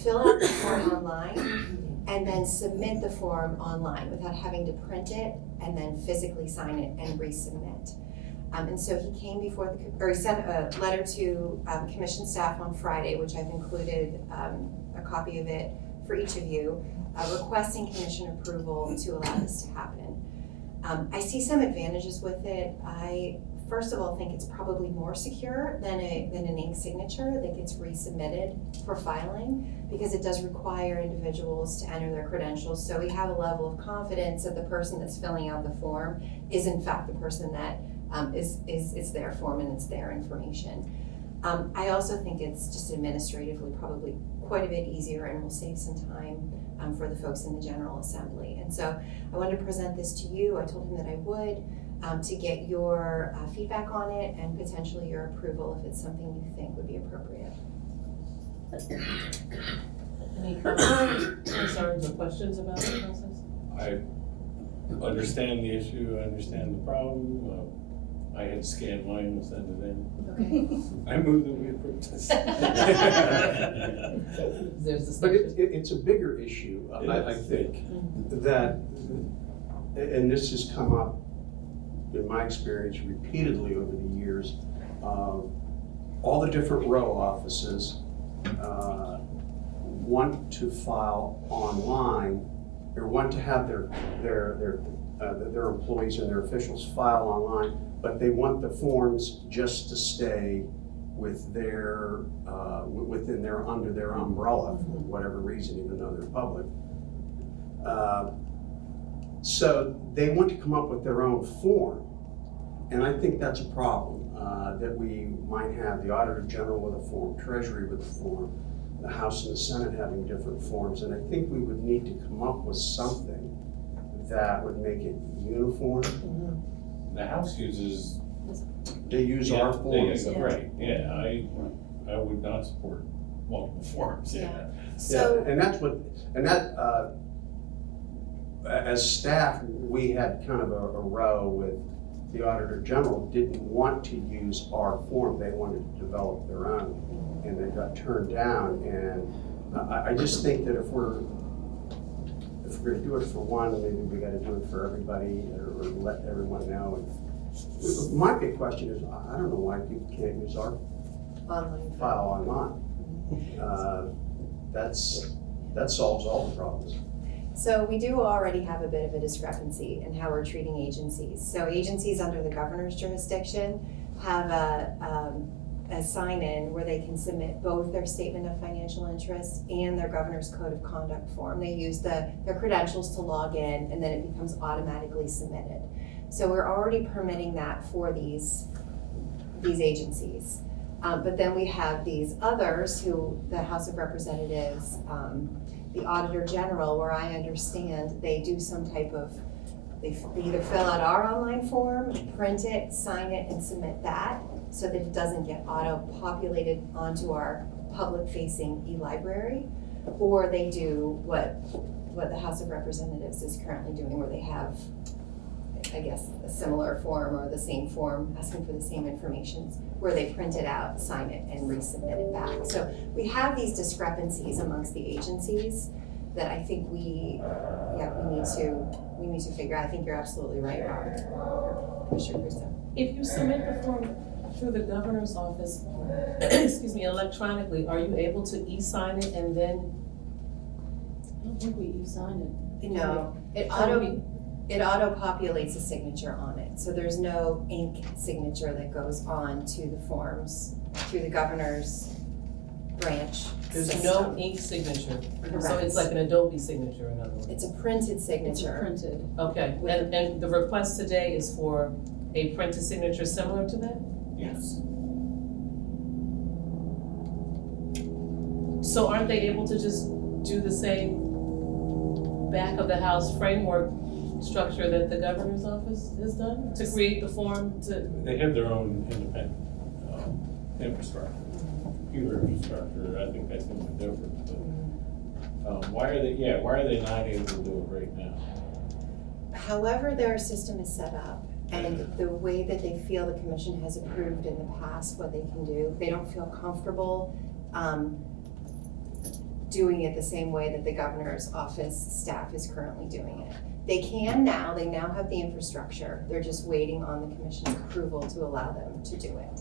fill out the form online, and then submit the form online without having to print it and then physically sign it and resubmit. And so he came before he sent a letter to commission staff on Friday, which I've included a copy of it for each of you, requesting commission approval to allow this to happen. I see some advantages with it. I, first of all, think it's probably more secure than an ink signature that gets resubmitted for filing, because it does require individuals to enter their credentials. So we have a level of confidence that the person that's filling out the form is in fact the person that it's their form and it's their information. I also think it's just administratively probably quite a bit easier and will save some time for the folks in the General Assembly. And so I wanted to present this to you. I told him that I would, to get your feedback on it and potentially your approval if it's something you think would be appropriate. Any comments, concerns, or questions about the process? I understand the issue, I understand the problem. I had scanned mine and sent it in. Okay. I move that we approve this. There's But discussion. it's a bigger issue, I think, that, and this has come up in my experience repeatedly over the years, all the different row offices want to file online, or want to have their employees and their officials file online, but they want the forms just to stay with their, under their umbrella for whatever reason, even though they're public. So they want to come up with their own form. And I think that's a problem, that we might have the Auditor General with a form, Treasury with a form, the House and the Senate having different forms. And I think we would need to come up with something that would make it uniform. The House uses. They use our forms. Right, yeah, I would not support multiple forms, yeah. So, Yeah, and that's what, and that, as staff, we had kind of a row with the Auditor General didn't want to use our form, they wanted to develop their own. and they got turned down, and I just think that if we're gonna do it for one, maybe we gotta do it for everybody, or let everyone know. And my big question is, I don't know why people can't use our Online. file online. That solves all the problems. So we do already have a bit of a discrepancy in how we're treating agencies. So agencies under the governor's jurisdiction have a sign-in where they can submit both their statement of financial interest and their governor's code of conduct form. They use their credentials to log in, and then it becomes automatically submitted. So we're already permitting that for these agencies. But then we have these others who, the House of Representatives, the Auditor General, where I understand they do some type of, they either fill out our online form, print it, sign it, and submit that, so that it doesn't get auto-populated onto our public-facing e-library, or they do what the House of Representatives is currently doing, where they have, I guess, a similar form or the same form, asking for the same information, where they print it out, sign it, and resubmit it back. So we have these discrepancies amongst the agencies that I think we need to figure out. I think you're absolutely right, Robert. Commissioner Crusoe. If you submit the form through the governor's office, excuse me, electronically, are you able to e-sign it and then? I don't think we e-signed it. No, it auto-populates a signature on it. So there's no ink signature that goes on to the forms through the governor's branch There's system. no ink signature, so Correct. it's like an Adobe signature, in other words. It's a printed It's signature. printed. Okay, and the request today is for a printed signature similar to that? Yes. So aren't they able to just do the same back of the house framework structure that the governor's office has done to create the form to? They have their own independent, infrastructure, computer infrastructure, I think that's gonna be different, but, why are they not able to do it right now? However their system is set up and the way that they feel the commission has approved in the past what they can do, they don't feel comfortable doing it the same way that the governor's office staff is currently doing it. They can now, they now have the infrastructure, they're just waiting on the commission's approval to allow them to do it.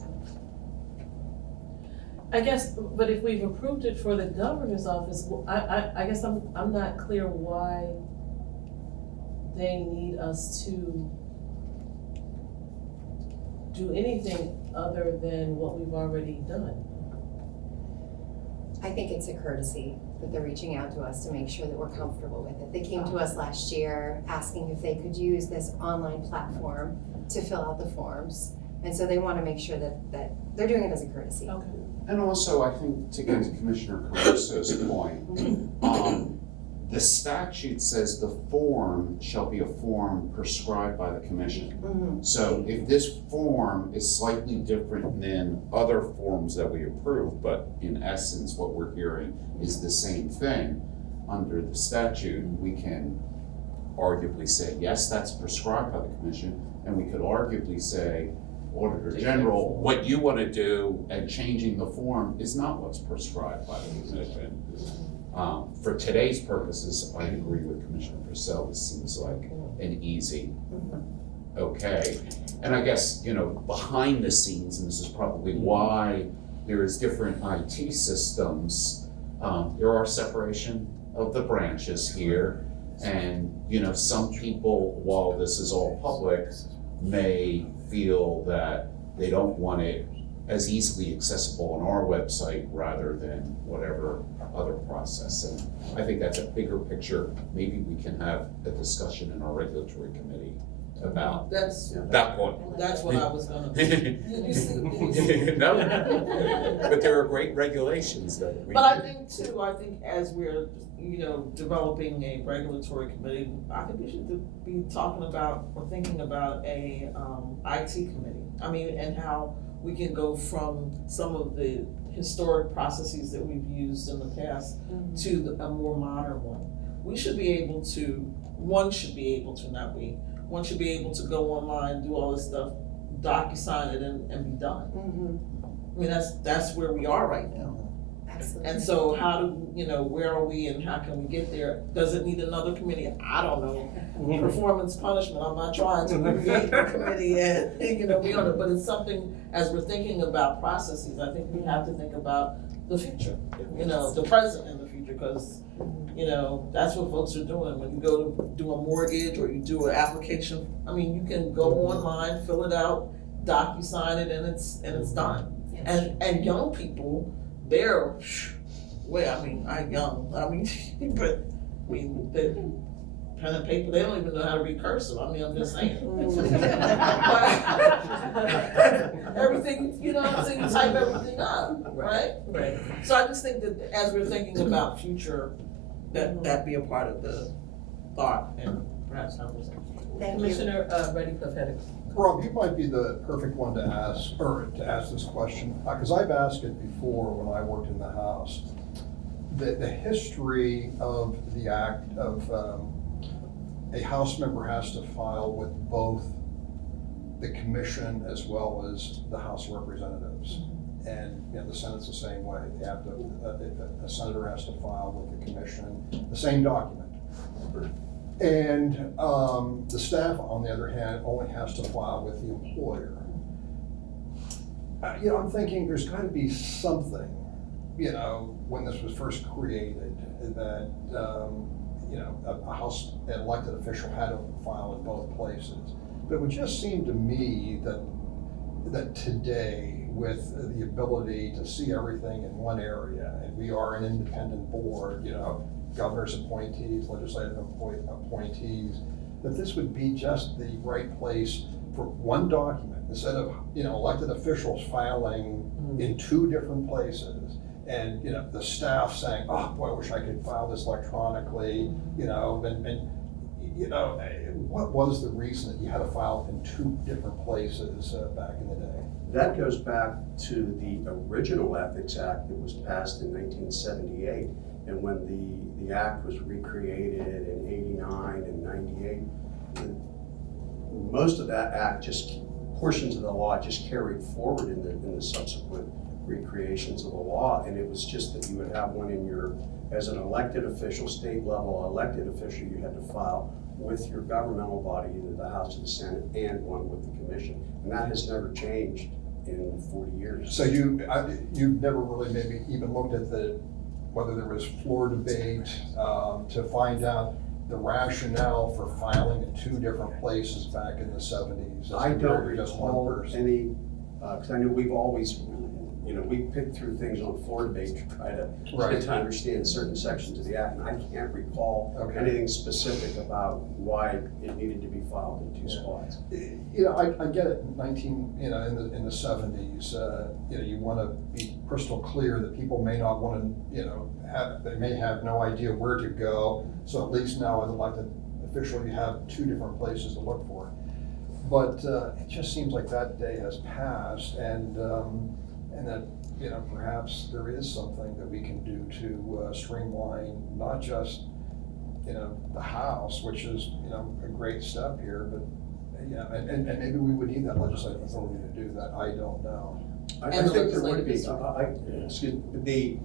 I guess, but if we've approved it for the governor's office, well, I guess I'm not clear why they need us to do anything other than what we've already done. I think it's a courtesy that they're reaching out to us to make sure that we're comfortable with it. They came to us last year asking if they could use this online platform to fill out the forms. And so they want to make sure that they're doing it as a courtesy. Okay. And also, I think, to get to Commissioner Caruso's point, the statute says the form shall be a form prescribed by the commission. Mhm. So if this form is slightly different than other forms that we approve, but in essence, what we're hearing is the same thing, under the statute, we can arguably say, yes, that's prescribed by the commission, and we could arguably say, Auditor General, what you want to do and changing the form is not what's prescribed by the commission. For today's purposes, I agree with Commissioner Purcell, this seems like an easy, okay. And I guess, behind the scenes, and this is probably why there is different IT systems, there are separation of the branches here. And, some people, while this is all public, may feel that they don't want it as easily accessible on our website rather than whatever other process. And I think that's a bigger picture. Maybe we can have a discussion in our regulatory committee about That's that point. what I was gonna. Did you see? No, but there are great regulations that we. But I think as we're, developing a regulatory committee, I think we should be talking about or thinking about a, IT committee. I mean, and how we can go from some of the historic processes that we've used in the past to a more modern one. One should be able to go online, do all this stuff, DocuSign it and be done. I mean, that's where we are right now. Absolutely. And so how do, where are we and how can we get there? Does it need another committee? I don't know. Performance punishment, I'm not trying to create a committee and, be on it, but it's something, as we're thinking about processes, I think we have to think about the future, the present and the future, because, that's what folks are doing. When you go to do a mortgage or you do an application, I mean, you can go online, fill it out, DocuSign it, and it's done. And young people, they're, I'm young, but, the pen and paper, they don't even know how to read cursive, I'm just saying. Everything, you type everything up, right? Right. So I just think that as we're thinking about future, that be a part of the thought and perhaps conversation. Thank you. Commissioner, Reddy-Cliff had a Rob, you might be the perfect one to ask this question, because I've asked it before when I worked in the House. The history of the act of, a House member has to file with both the commission as well as the House of Representatives. And, the Senate's the same way. They have to, a senator has to file with the commission, the same document. And the staff, on the other hand, only has to file with the employer. I'm thinking there's got to be something, when this was first created, that, a House elected official had to file in both places. But it would just seem to me that today, with the ability to see everything in one area, and we are an independent board, governor's appointees, legislative appointees, that this would be just the right place for one document, instead of, elected officials filing in two different places. And, the staff saying, oh, boy, I wish I could file this electronically, what was the reason that you had to file in two different places back in the day? That goes back to the original Ethics Act that was passed in 1978. And when the act was recreated in 89 and 98, most of that act, portions of the law just carried forward in the subsequent recreations of the law. And it was just that you would have one as an elected official, state level elected official, you had to file with your governmental body, either the House or the Senate, and one with the commission. And that has never changed in 40 years. So you've never really maybe even looked at whether there was floor debate to find out the rationale for filing in two different places back in the 70s? I don't recall any, because I know we've always, we picked through things on floor debate to try to understand certain sections of the act, and I can't recall anything specific about why it needed to be filed in two spots. I get it. In the 70s, you want to be crystal clear that people may not want to, they may have no idea where to go. So at least now, as an elected official, you have two different places to look for. But it just seems like that day has passed, and that perhaps there is something that we can do to streamline not just the House, which is a great step here, but and maybe we would need that legislative authority to do that. I don't know. I think there would be.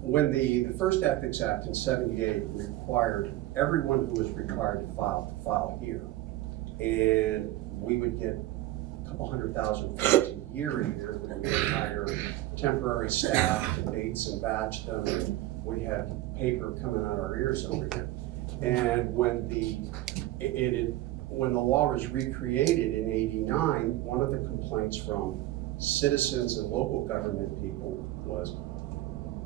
When the first Ethics Act in '78 required everyone who was required to file here, and we would get a couple 100,000 votes a year in here. We would hire temporary staff, debates and batch them. And we had paper coming out our ears over here. And when when the law was recreated in '89, one of the complaints from citizens and local government people was,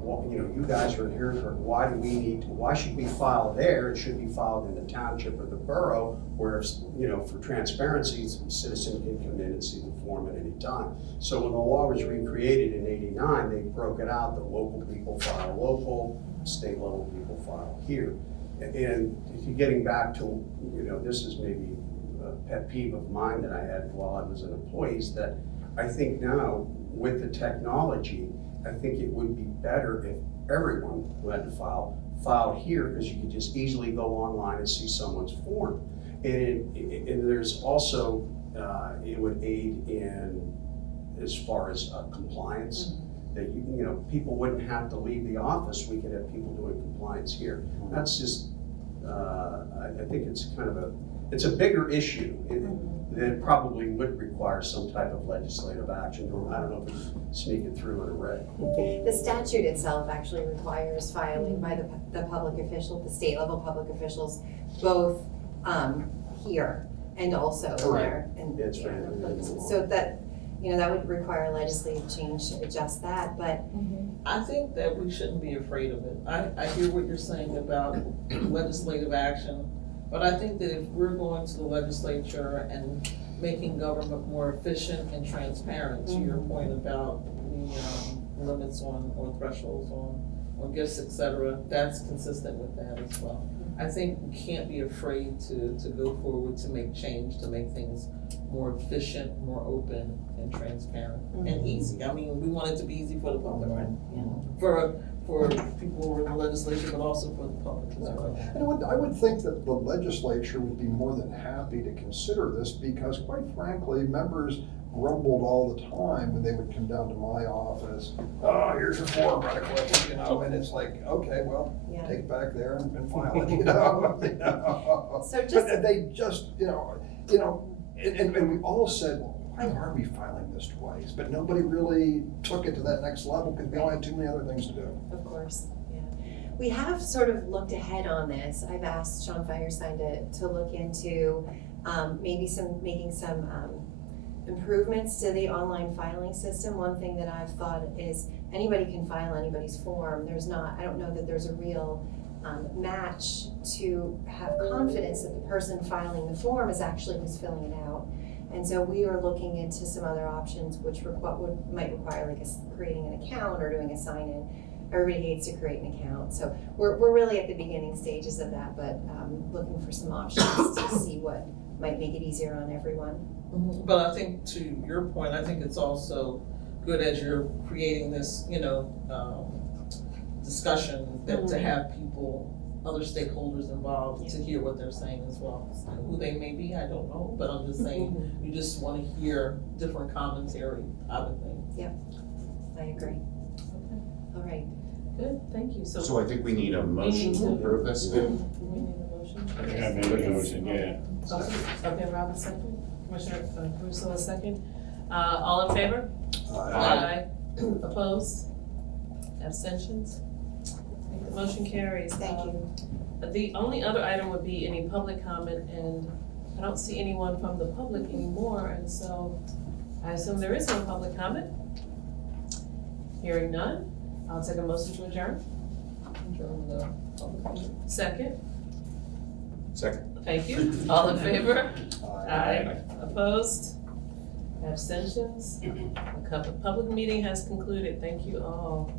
well, you guys are here for, why should we file there? It should be filed in the township or the borough, where, for transparency, a citizen can come in and see the form at any time. So when the law was recreated in '89, they broke it out that local people file local, state level people file here. And if you're getting back to, this is maybe a pet peeve of mine that I had while I was an employee, is that I think now with the technology, I think it would be better if everyone who had to filed here, because you could just easily go online and see someone's form. And there's also, it would aid in as far as compliance. That, you know, people wouldn't have to leave the office, we could have people doing compliance here. That's just, I think it's kind of it's a bigger issue. It probably would require some type of legislative action, or I don't know if we sneak it through in a reg. The statute itself actually requires filing by the public official, the state level public officials, both here and also there. And, That's you know, right. so that, you know, that would require legislative change to adjust that, but I think that we shouldn't be afraid of it. I hear what you're saying about legislative action, but I think that if we're going to the legislature and making government more efficient and transparent, to your point about the limits on, or thresholds on gifts, et cetera, that's consistent with that as well. I think we can't be afraid to go forward, to make change, to make things more efficient, more open and transparent and easy. I mean, we want it to be easy for the public, right? For people who are in the legislature, but also for the public as well. And I would think that the legislature would be more than happy to consider this, because quite frankly, members grumbled all the time when they would come down to my office, oh, here's your form right quick, you know, and it's like, okay, well, yeah. take it back there and file it, you know? So just, But they just, you know, and we all said, well, why are we filing this twice? But nobody really took it to that next level, because we all had too many other things to do. of course, yeah. We have sort of looked ahead on this. I've asked Sean Firestein to look into maybe making some improvements to the online filing system. One thing that I've thought is anybody can file anybody's form. I don't know that there's a real match to have confidence that the person filing the form is actually who's filling it out. And so we are looking into some other options which might require like creating an account or doing a sign-in. Everybody hates to create an account. So we're really at the beginning stages of that, but looking for some options to see what might make it easier on everyone. But I think, to your point, I think it's also good as you're creating this, discussion, that to have people, other stakeholders involved, to hear what they're saying as well. Who they may be, I don't know, but I'm just saying, you just wanna hear different commentary out of things. I agree. All right. Good, thank you. So I think we need a motion to approve this. Do we need a motion? I think I made a motion, yeah. Okay, Rob a second, Commissioner Russo a second. All in favor? Aye. Opposed? Abstentions? I think the motion carries. Thank you. The only other item would be any public comment, and I don't see anyone from the public anymore, and so I assume there is no public comment. Hearing none, I'll take a motion to adjourn. During the public meeting. Second, Second. thank you. All in favor? Aye. Opposed? Abstentions? The public meeting has concluded. Thank you all.